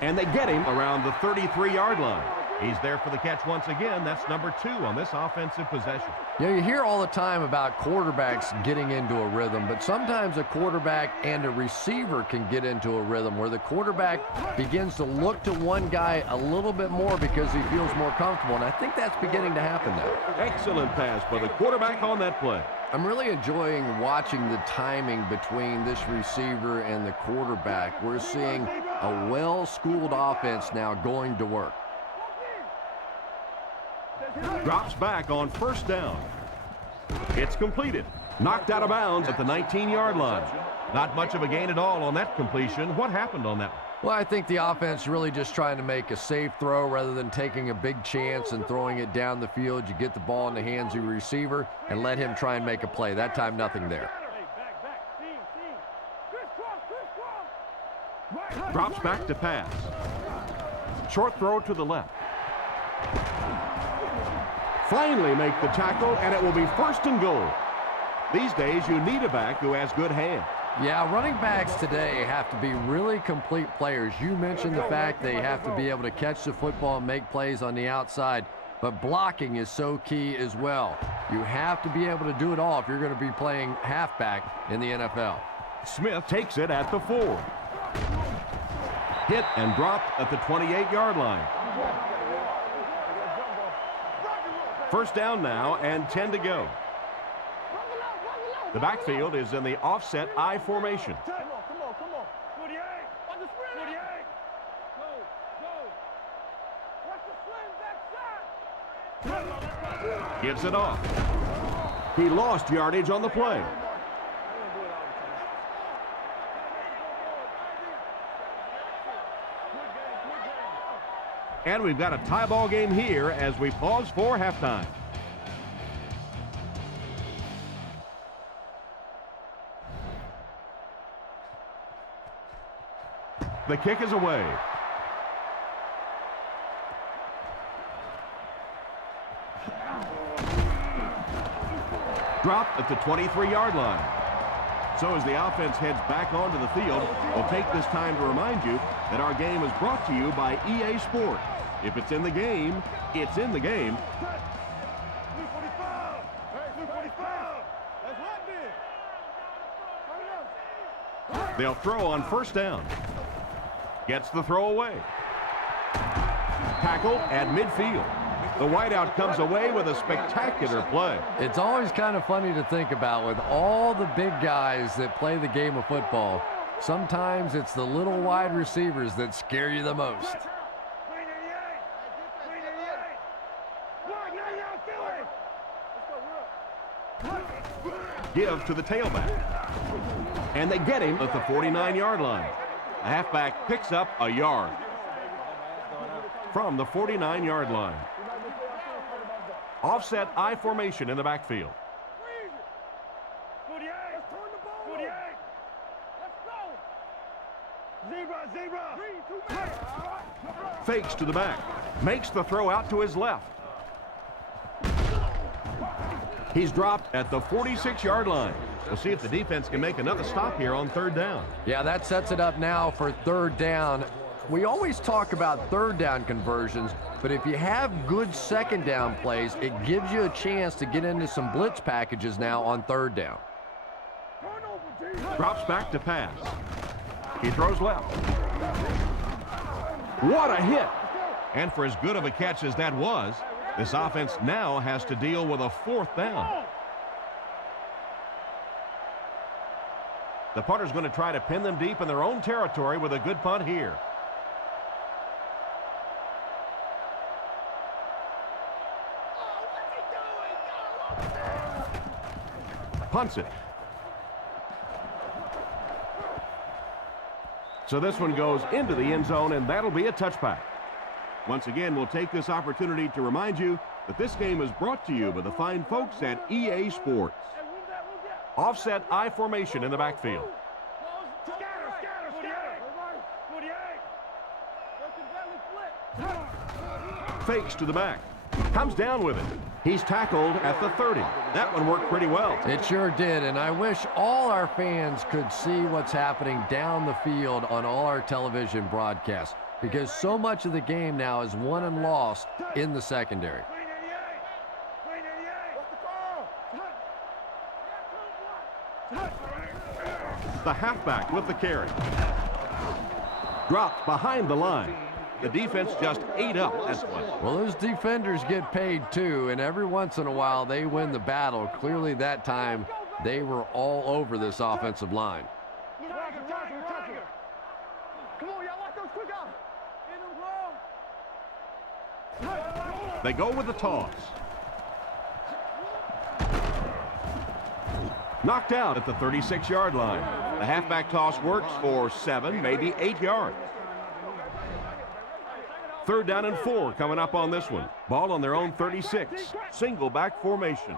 And they get him around the 33-yard line. He's there for the catch once again. That's number 2 on this offensive possession. Yeah, you hear all the time about quarterbacks getting into a rhythm, but sometimes a quarterback and a receiver can get into a rhythm where the quarterback begins to look to one guy a little bit more because he feels more comfortable, and I think that's beginning to happen now. Excellent pass by the quarterback on that play. I'm really enjoying watching the timing between this receiver and the quarterback. We're seeing a well-schooled offense now going to work. Drops back on first down. It's completed. Knocked out of bounds at the 19-yard line. Not much of a gain at all on that completion. What happened on that one? Well, I think the offense really just trying to make a safe throw rather than taking a big chance and throwing it down the field. You get the ball in the hands of your receiver and let him try and make a play. That time, nothing there. Drops back to pass. Short throw to the left. Finally make the tackle, and it will be first and goal. These days, you need a back who has good hands. Yeah, running backs today have to be really complete players. You mentioned the fact they have to be able to catch the football and make plays on the outside, but blocking is so key as well. You have to be able to do it all if you're going to be playing halfback in the NFL. Smith takes it at the 4. Hit and dropped at the 28-yard line. First down now and 10 to go. The backfield is in the offset I formation. Come on. 48. On the sprint. 48. Go. Watch the swing backside. Gives it off. He lost yardage on the play. And we've got a tie ball game here as we pause for halftime. The kick is away. Dropped at the 23-yard line. So as the offense heads back onto the field, we'll take this time to remind you that our game is brought to you by EA Sports. If it's in the game, it's in the game. Blue 45. Hey, Blue 45. That's what did. They'll throw on first down. Gets the throw away. Tackle at midfield. The wideout comes away with a spectacular play. It's always kind of funny to think about with all the big guys that play the game of football. Sometimes it's the little wide receivers that scare you the most. Give to the tailback. And they get him at the 49-yard line. The halfback picks up a yard from the 49-yard line. Offset I formation in the backfield. 48. Turn the ball. 48. Let's go. Zebra. Fakes to the back. Makes the throw out to his left. He's dropped at the 46-yard line. We'll see if the defense can make another stop here on third down. Yeah, that sets it up now for third down. We always talk about third down conversions, but if you have good second down plays, it gives you a chance to get into some blitz packages now on third down. Drops back to pass. He throws left. What a hit! And for as good of a catch as that was, this offense now has to deal with a fourth down. The punter's going to try to pin them deep in their own territory with a good punt here. Punts it. So this one goes into the end zone, and that'll be a touchback. Once again, we'll take this opportunity to remind you that this game is brought to you by the fine folks at EA Sports. Offset I formation in the backfield. Fakes to the back. Comes down with it. He's tackled at the 30. That one worked pretty well. It sure did, and I wish all our fans could see what's happening down the field on all our television broadcasts, because so much of the game now is won and lost in the secondary. The halfback with the carry. Dropped behind the line. The defense just ate up that play. Well, those defenders get paid too, and every once in a while they win the battle. Clearly that time they were all over this offensive line. Come on, y'all, watch those quick out. They go with the toss. Knocked out at the 36-yard line. The halfback toss works for 7, maybe 8 yards. 3rd down and 4 coming up on this one. Ball on their own 36. Single back formation.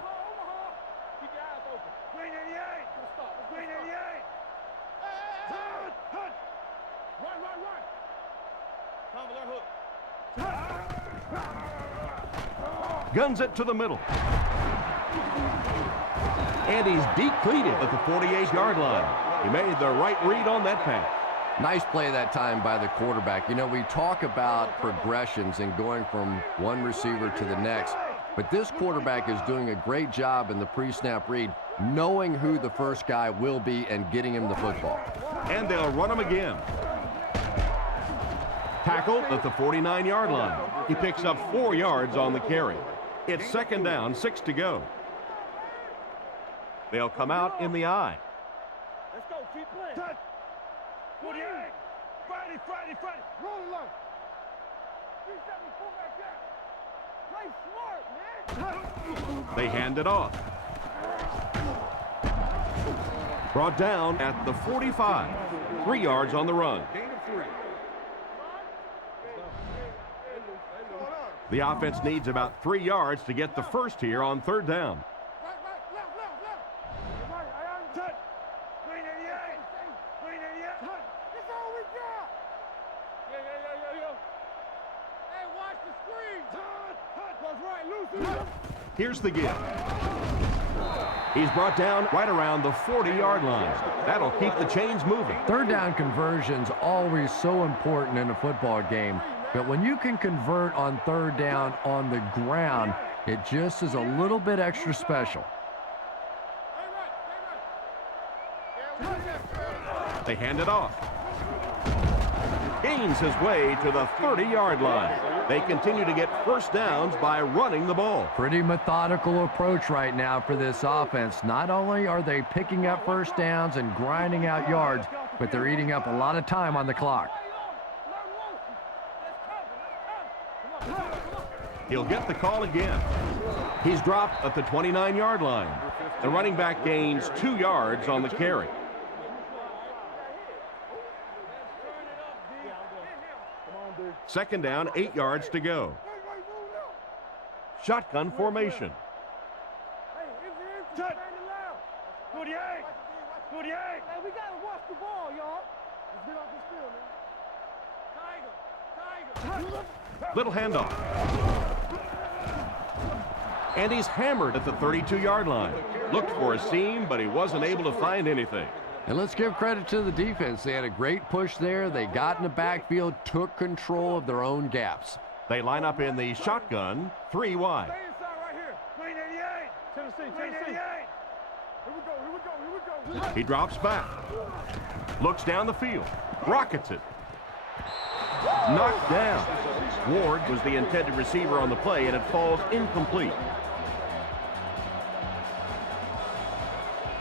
Guns it to the middle. And he's depleted at the 48-yard line. He made the right read on that pass. Nice play that time by the quarterback. You know, we talk about progressions and going from one receiver to the next, but this quarterback is doing a great job in the pre-snap read, knowing who the first guy will be and getting him the football. And they'll run him again. Tackled at the 49-yard line. He picks up 4 yards on the carry. It's 2nd down, 6 to go. They'll come out in the I. Let's go, keep playing. 48. Friday. Roll it low. 374 back there. Play smart, man. They hand it off. Brought down at the 45. 3 yards on the run. The offense needs about 3 yards to get the first here on 3rd down. Here's the give. He's brought down right around the 40-yard line. That'll keep the chains moving. 3rd down conversion's always so important in a football game, but when you can convert on 3rd down on the ground, it just is a little bit extra special. They hand it off. Gains his way to the 30-yard line. They continue to get first downs by running the ball. Pretty methodical approach right now for this offense. Not only are they picking up first downs and grinding out yards, but they're eating up a lot of time on the clock. He'll get the call again. He's dropped at the 29-yard line. The running back gains 2 yards on the carry. Second down, 8 yards to go. Shotgun formation. 48. Hey, we gotta watch the ball, y'all. Let's get off this field, man. Tiger. Little handoff. And he's hammered at the 32-yard line. Looked for a seam, but he wasn't able to find anything. And let's give credit to the defense. They had a great push there. They got in the backfield, took control of their own gaps. They line up in the shotgun, 3 wide. Stay inside right here. 88. Tennessee. Here we go. He drops back. Looks down the field. Rockets it. Knocked down. Ward was the intended receiver on the play, and it falls incomplete.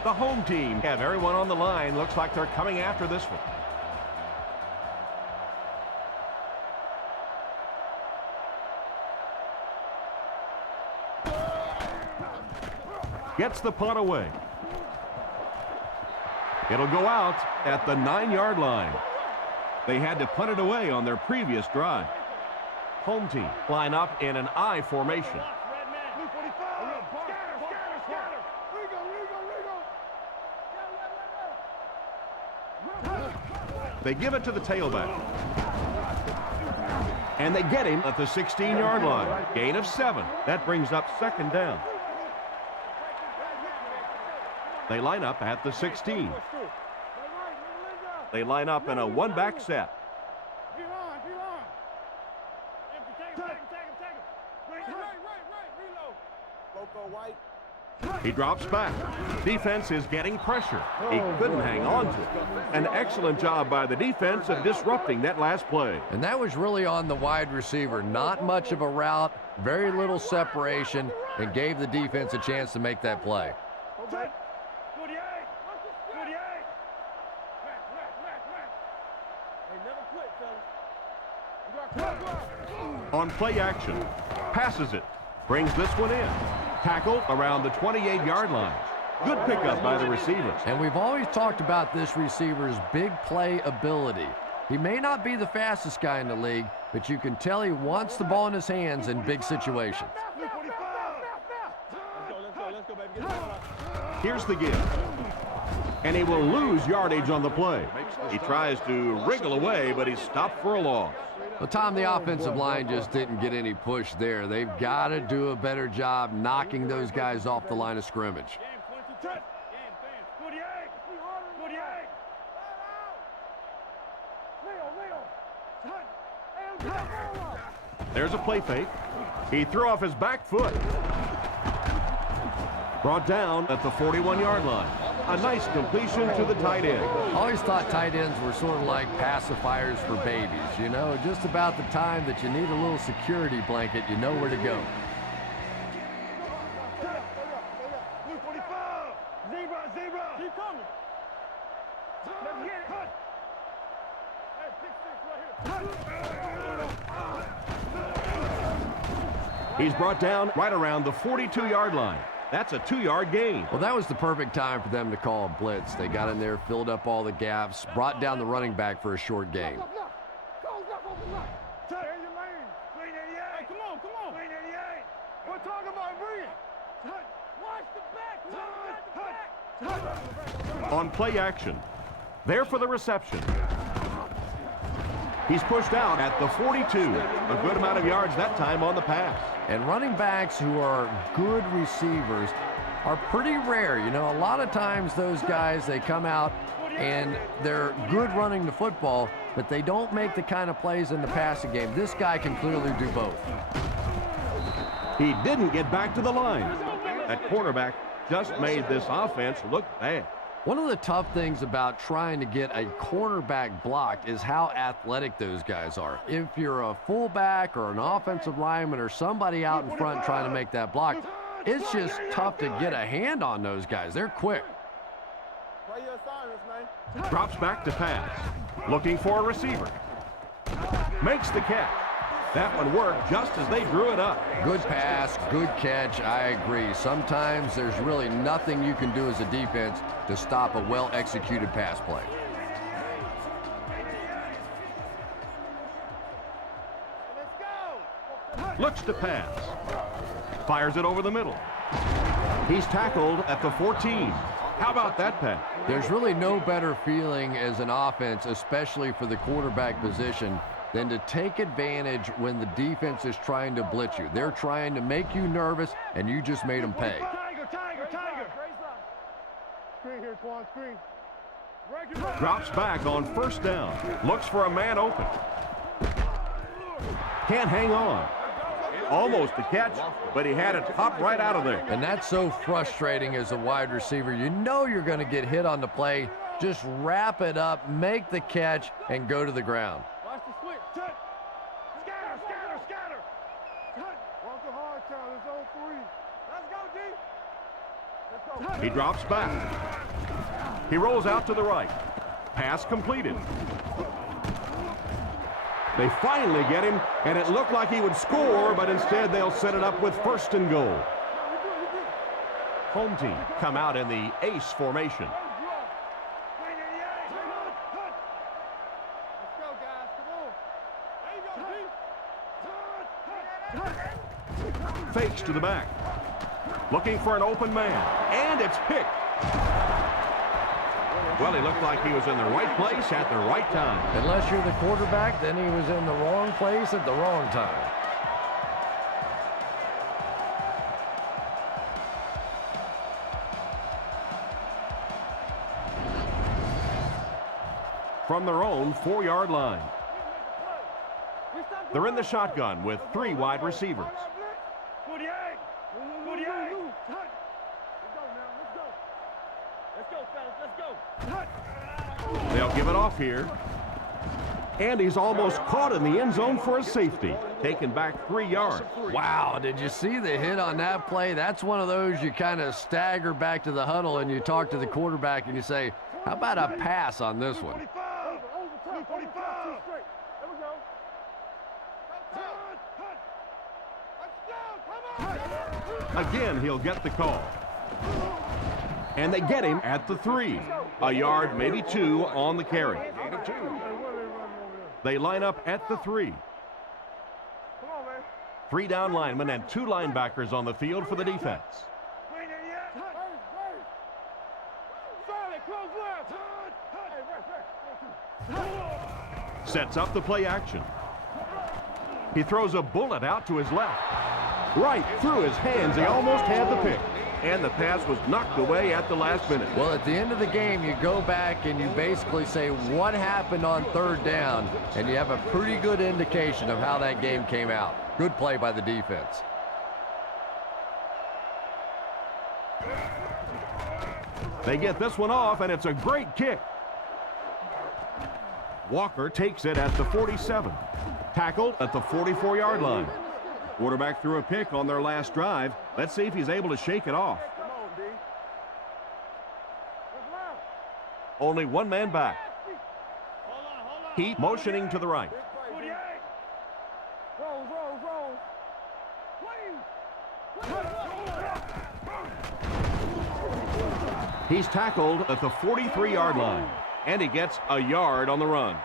The home team have everyone on the line. Looks like they're coming after this one. Gets the punt away. It'll go out at the 9-yard line. They had to punt it away on their previous drive. Home team line up in an I formation. They give it to the tailback. And they get him at the 16-yard line. Gain of 7. That brings up 2nd down. They line up at the 16. They line up in a one-back set. He drops back. Defense is getting pressure. He couldn't hang on to it. An excellent job by the defense of disrupting that last play. And that was really on the wide receiver. Not much of a route, very little separation, and gave the defense a chance to make that play. On play action, passes it, brings this one in. Tackle around the 28-yard line. Good pickup by the receiver. And we've always talked about this receiver's big play ability. He may not be the fastest guy in the league, but you can tell he wants the ball in his hands in big situations. Here's the give. And he will lose yardage on the play. He tries to wriggle away, but he's stopped for a loss. Well, Tom, the offensive line just didn't get any push there. They've got to do a better job knocking those guys off the line of scrimmage. There's a play fake. He threw off his back foot. Brought down at the 41-yard line. A nice completion to the tight end. Always thought tight ends were sort of like pacifiers for babies. You know, just about the time that you need a little security blanket, you know where to go. Keep coming. Let's get it. He's brought down right around the 42-yard line. That's a 2-yard gain. Well, that was the perfect time for them to call a blitz. They got in there, filled up all the gaps, brought down the running back for a short gain. We're talking about bringing. Watch the back. On play action. There for the reception. He's pushed out at the 42. A good amount of yards that time on the pass. And running backs who are good receivers are pretty rare. You know, a lot of times those guys, they come out and they're good running the football, but they don't make the kind of plays in the passing game. This guy can clearly do both. He didn't get back to the line. That quarterback just made this offense look bad. One of the tough things about trying to get a cornerback blocked is how athletic those guys are. If you're a fullback or an offensive lineman or somebody out in front trying to make that block, it's just tough to get a hand on those guys. They're quick. Drops back to pass. Looking for a receiver. Makes the catch. That one worked just as they drew it up. Good pass, good catch, I agree. Sometimes there's really nothing you can do as a defense to stop a well-executed pass play. Looks to pass. Fires it over the middle. He's tackled at the 14. How about that pass? There's really no better feeling as an offense, especially for the quarterback position, than to take advantage when the defense is trying to blitz you. They're trying to make you nervous, and you just made them pay. Tiger. Screen here, Quan, screen. Drops back on first down. Looks for a man open. Can't hang on. Almost a catch, but he had it popped right out of there. And that's so frustrating as a wide receiver. You know you're going to get hit on the play. Just wrap it up, make the catch, and go to the ground. Watch the switch. Scatter. Walk the hard count. It's on 3. Let's go, D. He drops back. He rolls out to the right. Pass completed. They finally get him, and it looked like he would score, but instead they'll set it up with 1st and goal. Home team come out in the ace formation. Fakes to the back. Looking for an open man, and it's picked. Well, he looked like he was in the right place at the right time. Unless you're the quarterback, then he was in the wrong place at the wrong time. From their own 4-yard line. They're in the shotgun with 3 wide receivers. 48. 48. Let's go, fellas. Let's go. They'll give it off here. And he's almost caught in the end zone for a safety, taken back 3 yards. Wow, did you see the hit on that play? That's one of those you kind of stagger back to the huddle and you talk to the quarterback and you say, how about a pass on this one? 45. There we go. Again, he'll get the call. And they get him at the 3. A yard, maybe 2 on the carry. They line up at the 3. 3 down linemen and 2 linebackers on the field for the defense. Sets up the play action. He throws a bullet out to his left. Right through his hands. He almost had the pick. And the pass was knocked away at the last minute. Well, at the end of the game, you go back and you basically say what happened on 3rd down, and you have a pretty good indication of how that game came out. Good play by the defense. They get this one off, and it's a great kick. Walker takes it at the 47. Tackled at the 44-yard line. Quarterback threw a pick on their last drive. Let's see if he's able to shake it off. Only 1 man back. Heat motioning to the right. He's tackled at the 43-yard line. And he gets a yard on the run.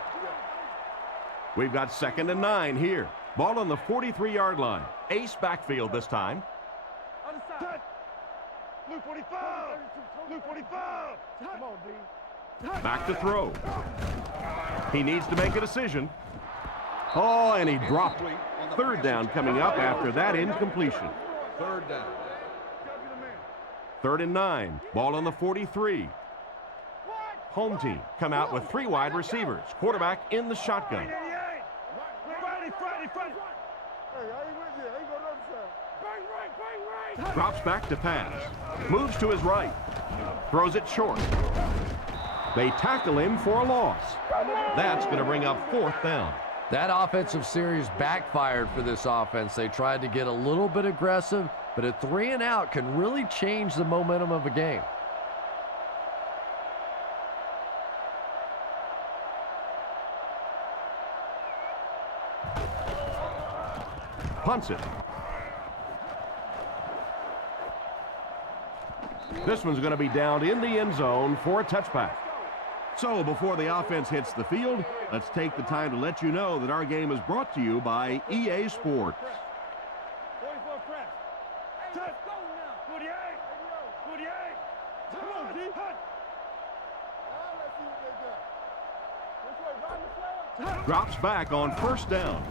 We've got 2nd and 9 here. Ball on the 43-yard line. Ace backfield this time. Luke 45. Luke 45. Come on, D. Back to throw. He needs to make a decision. Oh, and he dropped it. 3rd down coming up after that incompletion. 3rd down. 3rd and 9. Ball on the 43. Home team come out with 3 wide receivers. Quarterback in the shotgun. Drops back to pass. Moves to his right. Throws it short. They tackle him for a loss. That's going to bring up 4th down. That offensive series backfired for this offense. They tried to get a little bit aggressive, but a 3 and out can really change the momentum of a game. Punts it. This one's going to be down in the end zone for a touchback. So before the offense hits the field, let's take the time to let you know that our game is brought to you by EA Sports. 44 press. Let's go now. 48. 48. Come on, D. Drops back on 1st down.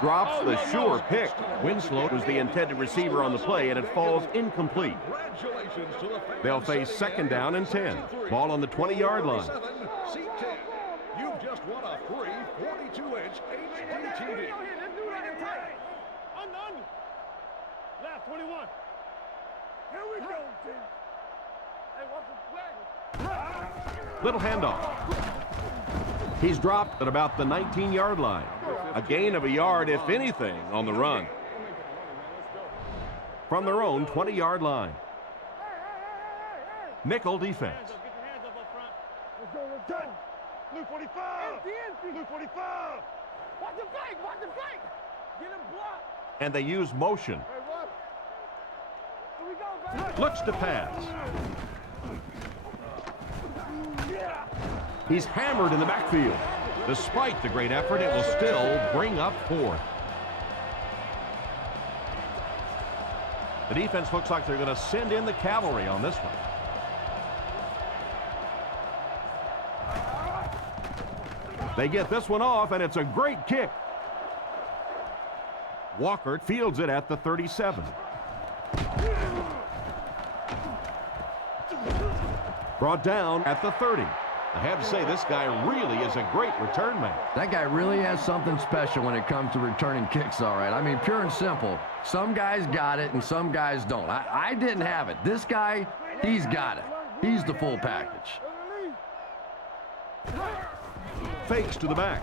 Drops the sure pick. Winslow was the intended receiver on the play, and it falls incomplete. They'll face 2nd down and 10. Ball on the 20-yard line. You've just won a free 42-inch HD TV. Under. Left 21. Here we go, team. Hey, what's the flag? Little handoff. He's dropped at about the 19-yard line. A gain of a yard, if anything, on the run. From their own 20-yard line. Nickel defense. Get your hands up front. Let's go. Luke 45. Luke 45. Watch the flank. Watch the flank. Get him blocked. And they use motion. Hey, what? Here we go, baby. Looks to pass. He's hammered in the backfield. Despite the great effort, it will still bring up 4th. The defense looks like they're going to send in the cavalry on this one. They get this one off, and it's a great kick. Walker fields it at the 37. Brought down at the 30. I have to say, this guy really is a great return man. That guy really has something special when it comes to returning kicks, all right. I mean, pure and simple. Some guys got it and some guys don't. I didn't have it. This guy, he's got it. He's the full package. Fakes to the back.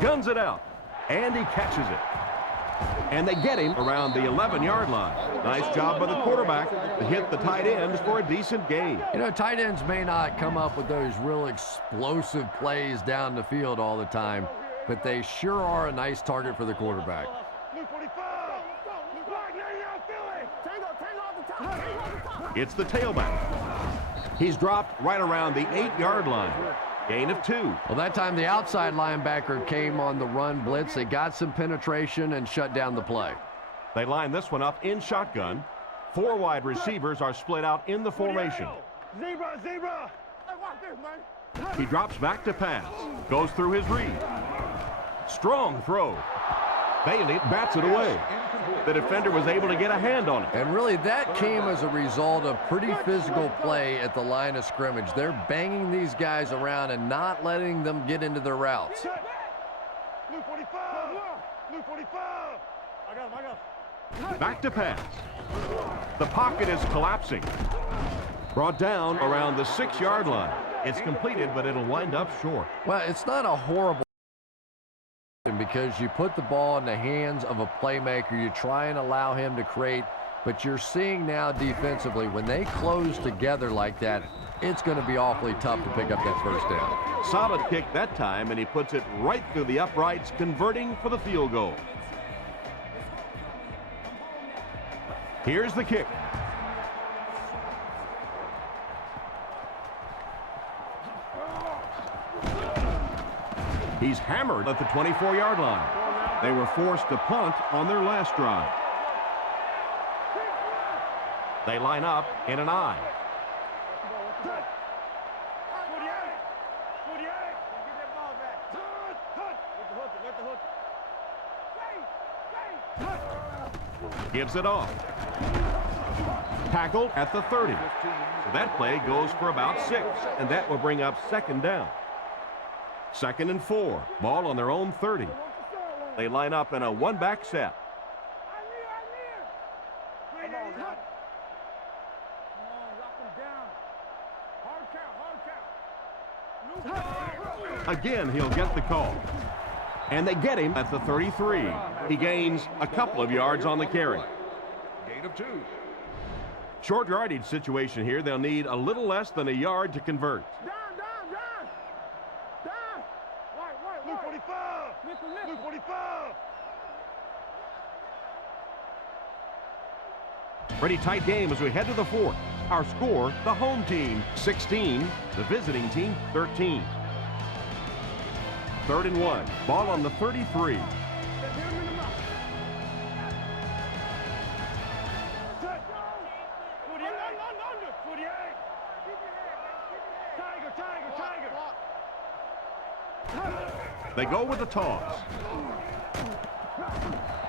Guns it out. And he catches it. And they get him around the 11-yard line. Nice job by the quarterback to hit the tight ends for a decent gain. You know, tight ends may not come up with those real explosive plays down the field all the time, but they sure are a nice target for the quarterback. It's the tailback. He's dropped right around the 8-yard line. Gain of 2. Well, that time the outside linebacker came on the run blitz. They got some penetration and shut down the play. They line this one up in shotgun. 4 wide receivers are split out in the formation. Zebra, zebra. Hey, watch this, man. He drops back to pass. Goes through his read. Strong throw. Bailey bats it away. The defender was able to get a hand on it. And really, that came as a result of pretty physical play at the line of scrimmage. They're banging these guys around and not letting them get into their routes. Blue 45. Blue 45. I got him. Back to pass. The pocket is collapsing. Brought down around the 6-yard line. It's completed, but it'll wind up short. Well, it's not a horrible because you put the ball in the hands of a playmaker. You try and allow him to create, but you're seeing now defensively, when they close together like that, it's going to be awfully tough to pick up that first down. Solid kick that time, and he puts it right through the uprights, converting for the field goal. Here's the kick. He's hammered at the 24-yard line. They were forced to punt on their last drive. They line up in an I. Gives it off. Tackled at the 30. So that play goes for about 6, and that will bring up 2nd down. 2nd and 4. Ball on their own 30. They line up in a one-back set. Again, he'll get the call. And they get him at the 33. He gains a couple of yards on the carry. Gain of 2. Short yardage situation here. They'll need a little less than a yard to convert. Blue 45. Blue 45. Pretty tight game as we head to the 4th. Our score, the home team 16, the visiting team 13. 3rd and 1. Ball on the 33. They go with the toss.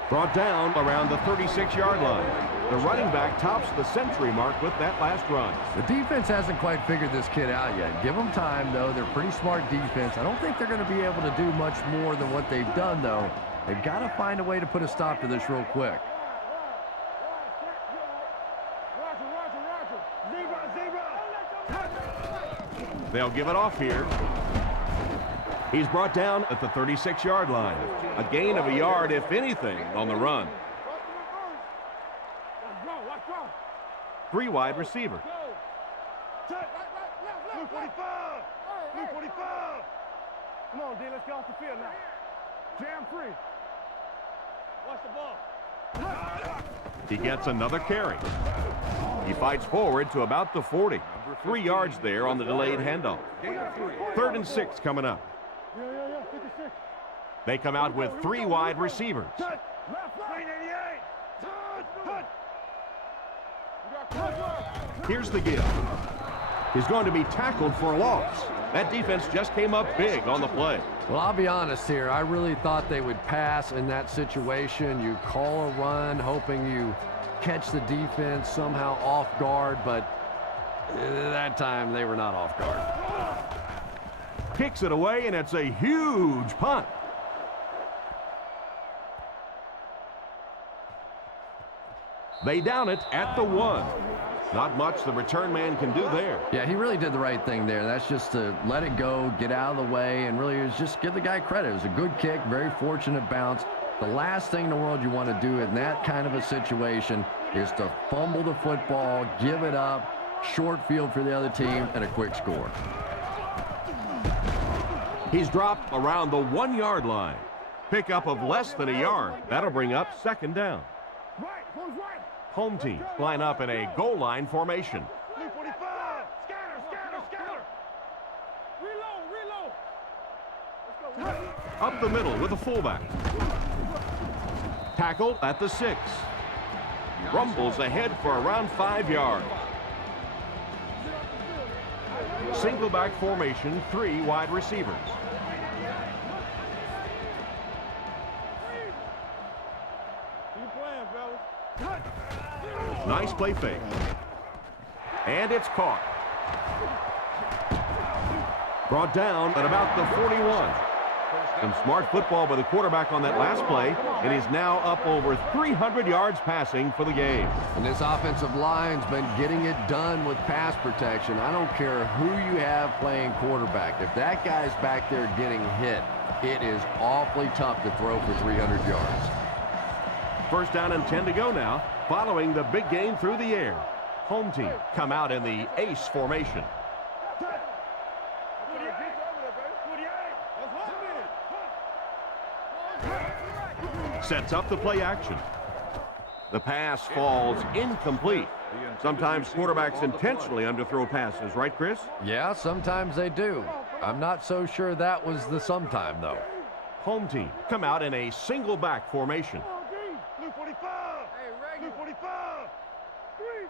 Brought down around the 36-yard line. The running back tops the century mark with that last run. The defense hasn't quite figured this kid out yet. Give them time, though. They're pretty smart defense. I don't think they're going to be able to do much more than what they've done, though. They've got to find a way to put a stop to this real quick. They'll give it off here. He's brought down at the 36-yard line. A gain of a yard, if anything, on the run. 3 wide receivers. Blue 45. Blue 45. Come on, D, let's get off the field now. Jam free. Watch the ball. He gets another carry. He fights forward to about the 40. 3 yards there on the delayed handoff. 3rd and 6 coming up. 56. They come out with 3 wide receivers. Left, 388. Here's the give. He's going to be tackled for a loss. That defense just came up big on the play. Well, I'll be honest here. I really thought they would pass in that situation. You call a run, hoping you catch the defense somehow off guard, but that time they were not off guard. Kicks it away, and it's a huge punt. They down it at the 1. Not much the return man can do there. Yeah, he really did the right thing there. That's just to let it go, get out of the way, and really is just give the guy credit. It was a good kick, very fortunate bounce. The last thing in the world you want to do in that kind of a situation is to fumble the football, give it up, short field for the other team, and a quick score. He's dropped around the 1-yard line. Pickup of less than a yard. That'll bring up 2nd down. Home team line up in a goal line formation. Blue 45. Scatter, scatter, scatter. Reload, reload. Up the middle with a fullback. Tackle at the 6. Rumbles ahead for around 5 yards. Single back formation, 3 wide receivers. Keep playing, fellas. Nice play fake. And it's caught. Brought down at about the 41. Some smart football by the quarterback on that last play, and he's now up over 300 yards passing for the game. And this offensive line's been getting it done with pass protection. I don't care who you have playing quarterback. If that guy's back there getting hit, it is awfully tough to throw for 300 yards. 1st down and 10 to go now, following the big game through the air. Home team come out in the ace formation. Sets up the play action. The pass falls incomplete. Sometimes quarterbacks intentionally underthrow passes, right, Chris? Yeah, sometimes they do. I'm not so sure that was the sometime, though. Home team come out in a single back formation. Blue 45. Hey, Blue 45. Screen,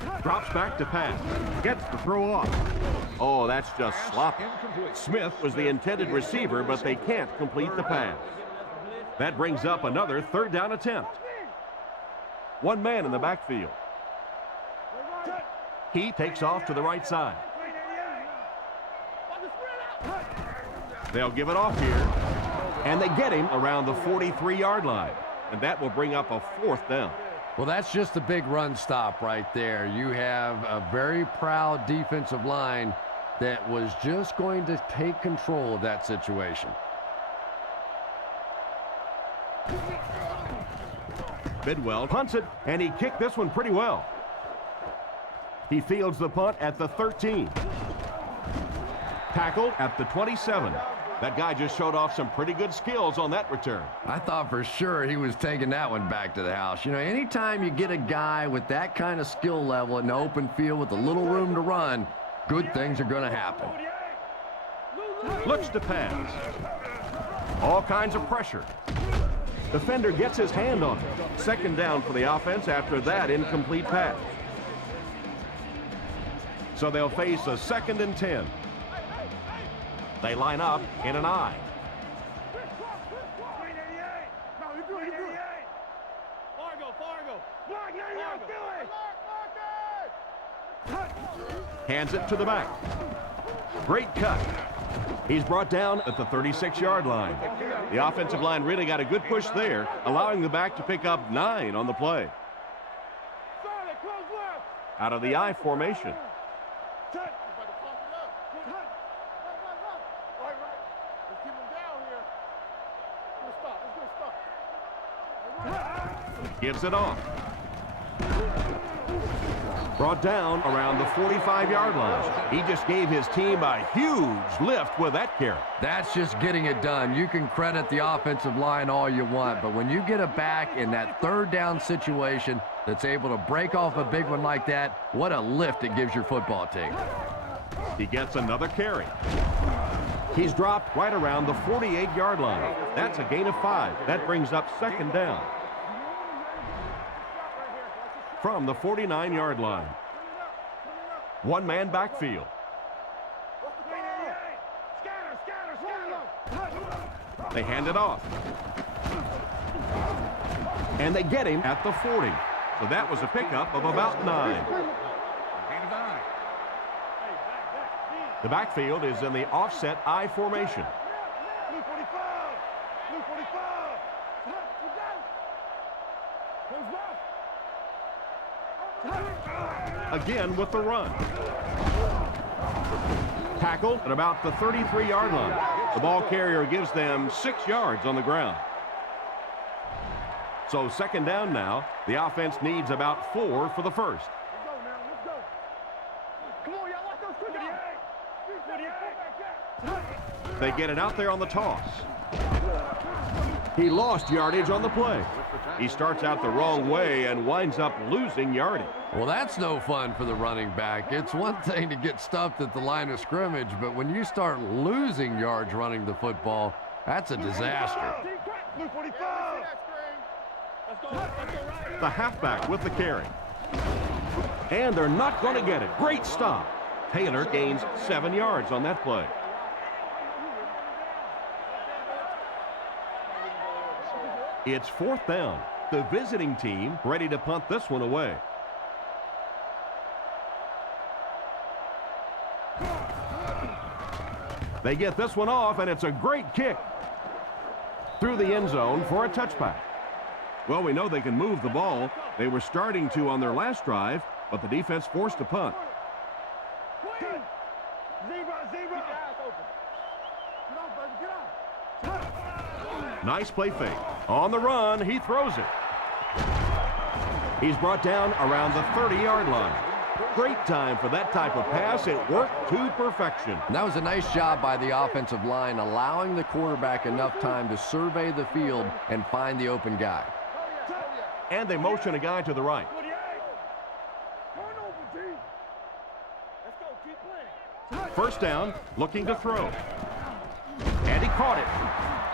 screen. Drops back to pass. Gets the throw off. Oh, that's just sloppy. Smith was the intended receiver, but they can't complete the pass. That brings up another 3rd down attempt. 1 man in the backfield. He takes off to the right side. They'll give it off here. And they get him around the 43-yard line. And that will bring up a 4th down. Well, that's just a big run stop right there. You have a very proud defensive line that was just going to take control of that situation. Bidwell punts it, and he kicked this one pretty well. He fields the punt at the 13. Tackled at the 27. That guy just showed off some pretty good skills on that return. I thought for sure he was taking that one back to the house. You know, anytime you get a guy with that kind of skill level in the open field with a little room to run, good things are going to happen. Looks to pass. All kinds of pressure. Defender gets his hand on it. 2nd down for the offense after that incomplete pass. So they'll face a 2nd and 10. They line up in an I. Hands it to the back. Great cut. He's brought down at the 36-yard line. The offensive line really got a good push there, allowing the back to pick up 9 on the play. Out of the I formation. Gives it off. Brought down around the 45-yard line. He just gave his team a huge lift with that carry. That's just getting it done. You can credit the offensive line all you want, but when you get it back in that 3rd down situation that's able to break off a big one like that, what a lift it gives your football team. He gets another carry. He's dropped right around the 48-yard line. That's a gain of 5. That brings up 2nd down. from the 49-yard line. One-man backfield. They hand it off. And they get him at the 40. So that was a pickup of about 9. The backfield is in the offset I formation. Again with the run. Tackle at about the 33-yard line. The ball carrier gives them 6 yards on the ground. So second down now. The offense needs about 4 for the first. They get it out there on the toss. He lost yardage on the play. He starts out the wrong way and winds up losing yardage. Well, that's no fun for the running back. It's one thing to get stuffed at the line of scrimmage, but when you start losing yards running the football, that's a disaster. The halfback with the carry. And they're not going to get it. Great stop. Taylor gains 7 yards on that play. It's fourth down. The visiting team ready to punt this one away. They get this one off, and it's a great kick through the end zone for a touchback. Well, we know they can move the ball. They were starting to on their last drive, but the defense forced a punt. Nice play fake. On the run, he throws it. He's brought down around the 30-yard line. Great time for that type of pass. It worked to perfection. And that was a nice job by the offensive line, allowing the quarterback enough time to survey the field and find the open guy. And they motion a guy to the right. First down, looking to throw. And he caught it.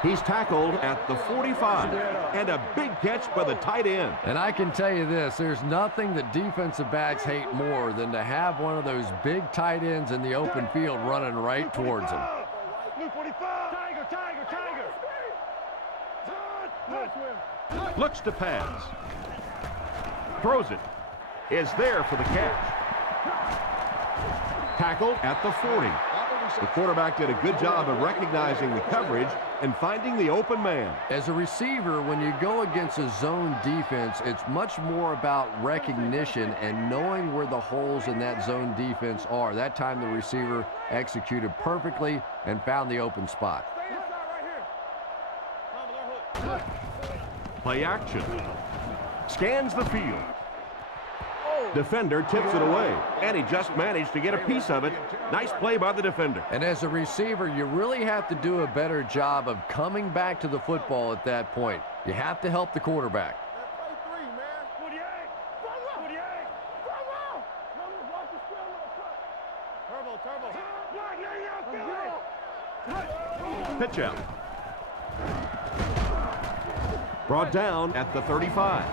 He's tackled at the 45. And a big catch by the tight end. And I can tell you this, there's nothing that defensive backs hate more than to have one of those big tight ends in the open field running right towards him. Looks to pass. Throws it. Is there for the catch. Tackle at the 40. The quarterback did a good job of recognizing the coverage and finding the open man. As a receiver, when you go against a zone defense, it's much more about recognition and knowing where the holes in that zone defense are. That time the receiver executed perfectly and found the open spot. Play action. Scans the field. Defender tips it away, and he just managed to get a piece of it. Nice play by the defender. And as a receiver, you really have to do a better job of coming back to the football at that point. You have to help the quarterback. Pitch out. Brought down at the 35.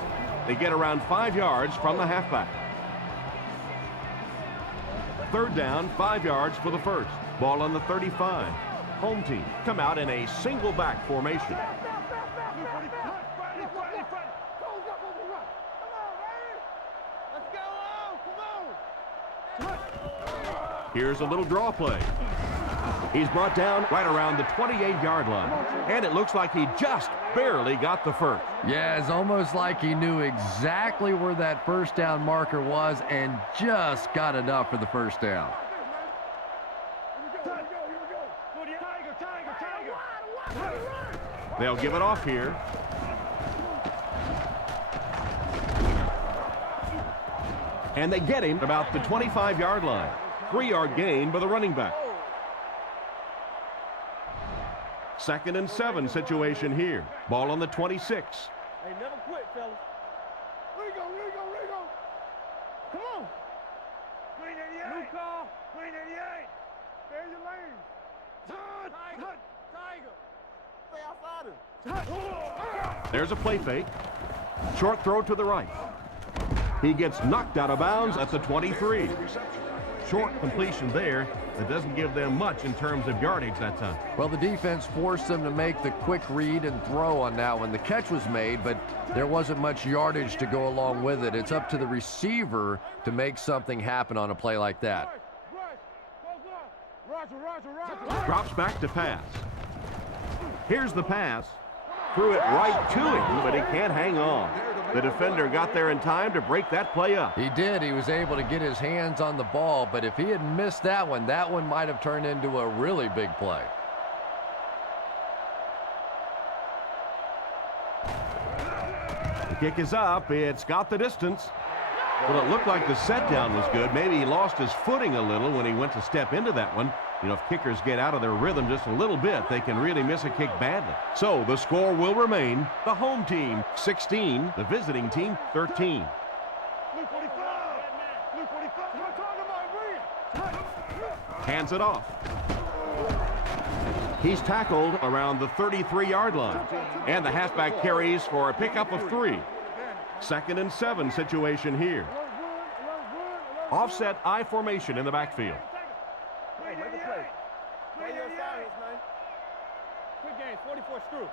They get around 5 yards from the halfback. Third down, 5 yards for the first. Ball on the 35. Home team come out in a single back formation. Here's a little draw play. He's brought down right around the 28-yard line. And it looks like he just barely got the first. Yeah, it's almost like he knew exactly where that first down marker was and just got enough for the first down. They'll give it off here. And they get him about the 25-yard line. 3-yard gain by the running back. Second and 7 situation here. Ball on the 26. Hey, never quit, fellas. Rigo. Come on. Green 88. New call. Green 88. Stay in your lane. Tiger. Stay outside him. There's a play fake. Short throw to the right. He gets knocked out of bounds at the 23. Short completion there. That doesn't give them much in terms of yardage that time. Well, the defense forced them to make the quick read and throw on that one. The catch was made, but there wasn't much yardage to go along with it. It's up to the receiver to make something happen on a play like that. Drops back to pass. Here's the pass. Threw it right to him, but he can't hang on. The defender got there in time to break that play up. He did. He was able to get his hands on the ball, but if he had missed that one might have turned into a really big play. The kick is up. It's got the distance. Well, it looked like the set down was good. Maybe he lost his footing a little when he went to step into that one. You know, if kickers get out of their rhythm just a little bit, they can really miss a kick badly. So the score will remain the home team 16, the visiting team 13. Hands it off. He's tackled around the 33-yard line. And the halfback carries for a pickup of 3. 2nd and 7 situation here. Offset I formation in the backfield. Quick game, 44 screw.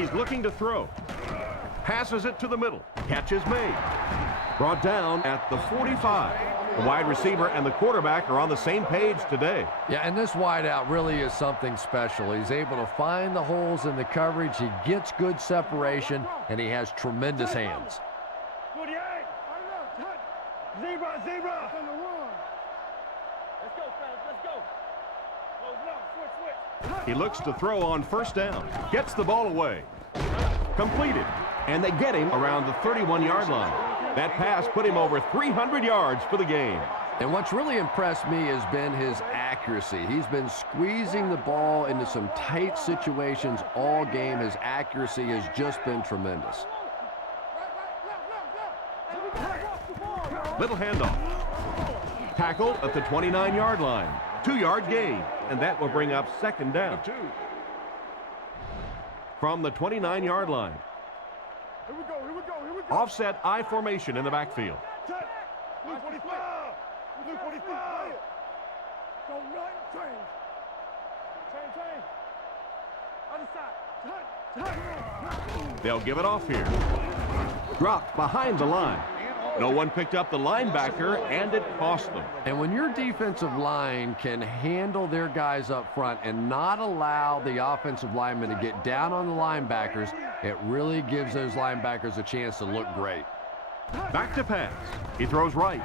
He's looking to throw. Passes it to the middle. Catch is made. Brought down at the 45. The wide receiver and the quarterback are on the same page today. Yeah, and this wideout really is something special. He's able to find the holes in the coverage. He gets good separation, and he has tremendous hands. 48. Zebra. Let's go, fellas. Let's go. Close up. Switch. He looks to throw on 1st down. Gets the ball away. Completed. And they get him around the 31-yard line. That pass put him over 300 yards for the game. And what's really impressed me has been his accuracy. He's been squeezing the ball into some tight situations all game. His accuracy has just been tremendous. Little handoff. Tackled at the 29-yard line. 2-yard gain. And that will bring up 2nd down. From the 29-yard line. Here we go. Offset I formation in the backfield. Blue 45. Don't nothing change. Change. Other side. They'll give it off here. Dropped behind the line. No one picked up the linebacker, and it cost them. And when your defensive line can handle their guys up front and not allow the offensive linemen to get down on the linebackers, it really gives those linebackers a chance to look great. Back to pass. He throws right.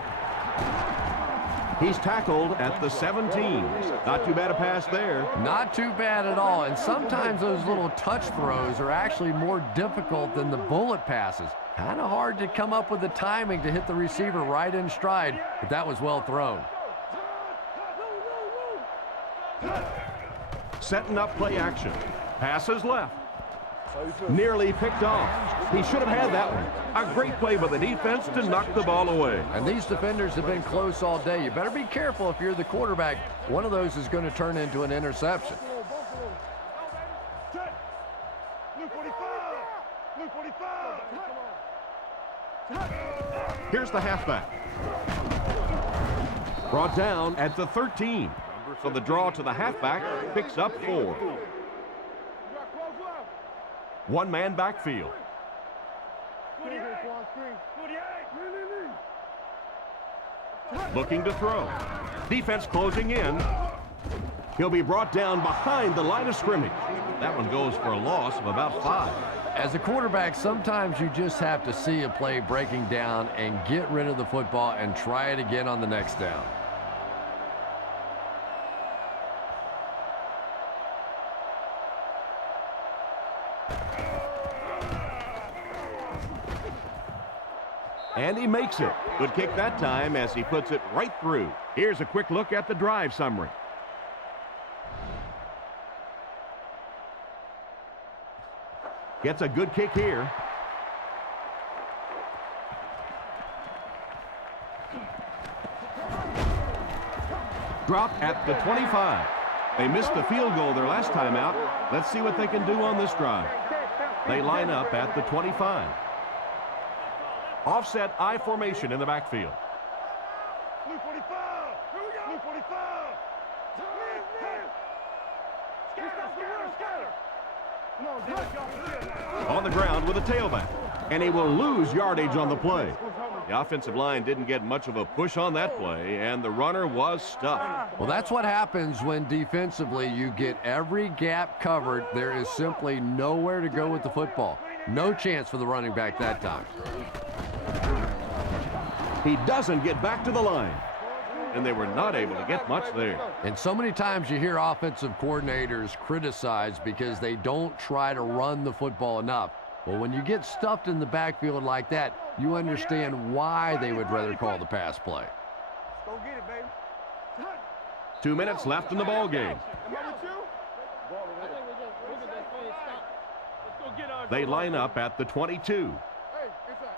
He's tackled at the 17. Not too bad a pass there. Not too bad at all. And sometimes those little touch throws are actually more difficult than the bullet passes. Kind of hard to come up with the timing to hit the receiver right in stride, but that was well thrown. Setting up play action. Passes left. Nearly picked off. He should have had that one. A great play by the defense to knock the ball away. And these defenders have been close all day. You better be careful if you're the quarterback. One of those is going to turn into an interception. Here's the halfback. Brought down at the 13. So the draw to the halfback picks up 4. One-man backfield. Looking to throw. Defense closing in. He'll be brought down behind the line of scrimmage. That one goes for a loss of about 5. As a quarterback, sometimes you just have to see a play breaking down and get rid of the football and try it again on the next down. And he makes it. Good kick that time as he puts it right through. Here's a quick look at the drive summary. Gets a good kick here. Dropped at the 25. They missed the field goal their last time out. Let's see what they can do on this drive. They line up at the 25. Offset I formation in the backfield. Blue 45. Blue 45. Scatter. On the ground with a tailback. And he will lose yardage on the play. The offensive line didn't get much of a push on that play, and the runner was stuffed. Well, that's what happens when defensively you get every gap covered. There is simply nowhere to go with the football. No chance for the running back that time. He doesn't get back to the line, and they were not able to get much there. And so many times you hear offensive coordinators criticized because they don't try to run the football enough. Well, when you get stuffed in the backfield like that, you understand why they would rather call the pass play. Go get it, baby. 2 minutes left in the ball game. They line up at the 22. Hey, inside.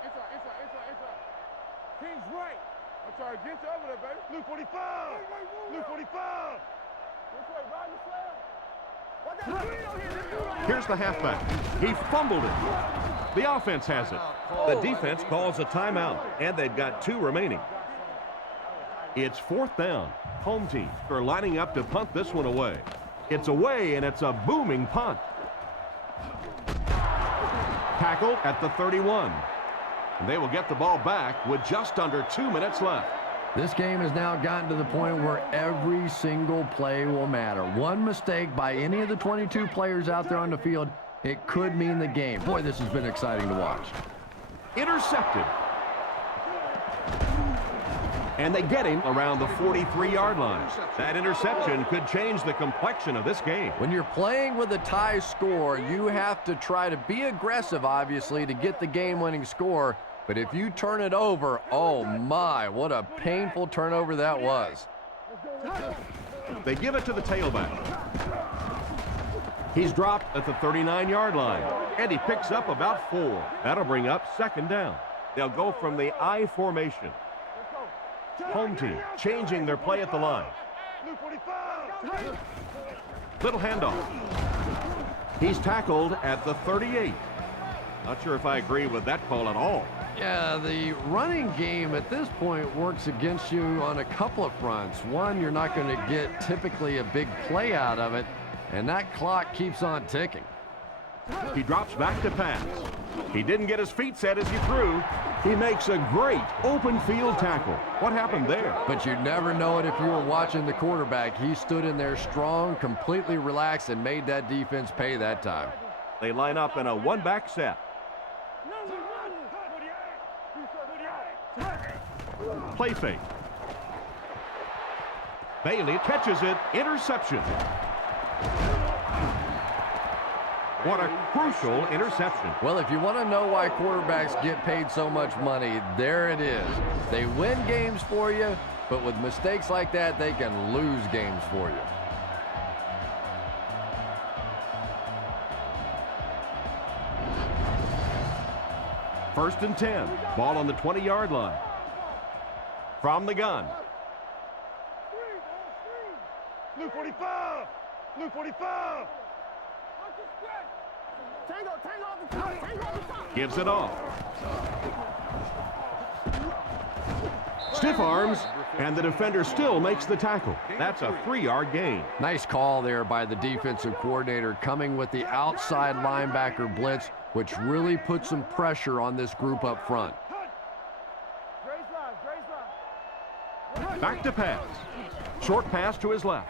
King's right. I'm trying to get you over there, baby. Blue 45. Blue 45. This way, ride the slam. Here's the halfback. He fumbled it. The offense has it. The defense calls a timeout, and they've got 2 remaining. It's 4th down. Home team are lining up to punt this one away. It's away, and it's a booming punt. Tackle at the 31. And they will get the ball back with just under 2 minutes left. This game has now gotten to the point where every single play will matter. One mistake by any of the 22 players out there on the field, it could mean the game. Boy, this has been exciting to watch. Intercepted. And they get him around the 43-yard line. That interception could change the complexion of this game. When you're playing with a tie score, you have to try to be aggressive, obviously, to get the game-winning score. But if you turn it over, oh my, what a painful turnover that was. They give it to the tailback. He's dropped at the 39-yard line, and he picks up about 4. That'll bring up 2nd down. They'll go from the I formation. Home team changing their play at the line. Little handoff. He's tackled at the 38. Not sure if I agree with that call at all. Yeah, the running game at this point works against you on a couple of fronts. One, you're not going to get typically a big play out of it, and that clock keeps on ticking. He drops back to pass. He didn't get his feet set as he threw. He makes a great open field tackle. What happened there? But you never know it if you were watching the quarterback. He stood in there strong, completely relaxed, and made that defense pay that time. They line up in a one-back set. Play fake. Bailey catches it. Interception. What a crucial interception. Well, if you want to know why quarterbacks get paid so much money, there it is. They win games for you, but with mistakes like that, they can lose games for you. First and 10. Ball on the 20-yard line. From the gun. Blue 45. Blue 45. Gives it off. Stiff arms, and the defender still makes the tackle. That's a 3-yard gain. Nice call there by the defensive coordinator, coming with the outside linebacker blitz, which really puts some pressure on this group up front. Back to pass. Short pass to his left.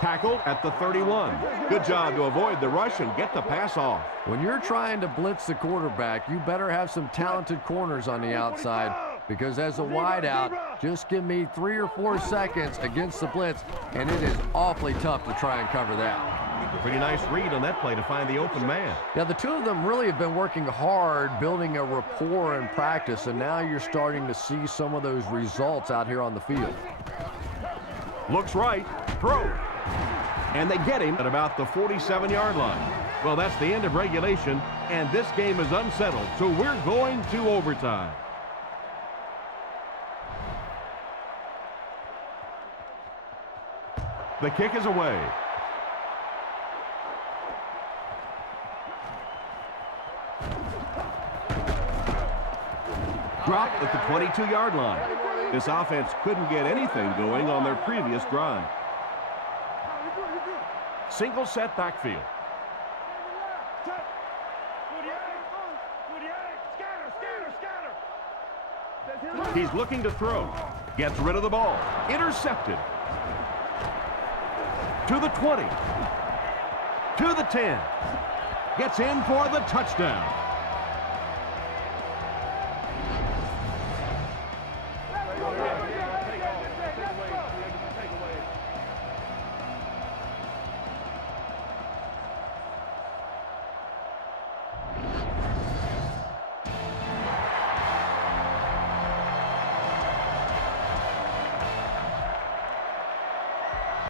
Tackled at the 31. Good job to avoid the rush and get the pass off. When you're trying to blitz the quarterback, you better have some talented corners on the outside, because as a wideout, just give me 3 or 4 seconds against the blitz, and it is awfully tough to try and cover that. Pretty nice read on that play to find the open man. Yeah, the two of them really have been working hard, building a rapport in practice, and now you're starting to see some of those results out here on the field. Looks right. Throw. And they get him at about the 47-yard line. Well, that's the end of regulation, and this game is unsettled, so we're going to overtime. The kick is away. Dropped at the 22-yard line. This offense couldn't get anything going on their previous drive. Single set backfield. He's looking to throw. Gets rid of the ball. Intercepted. To the 20. To the 10. Gets in for the touchdown.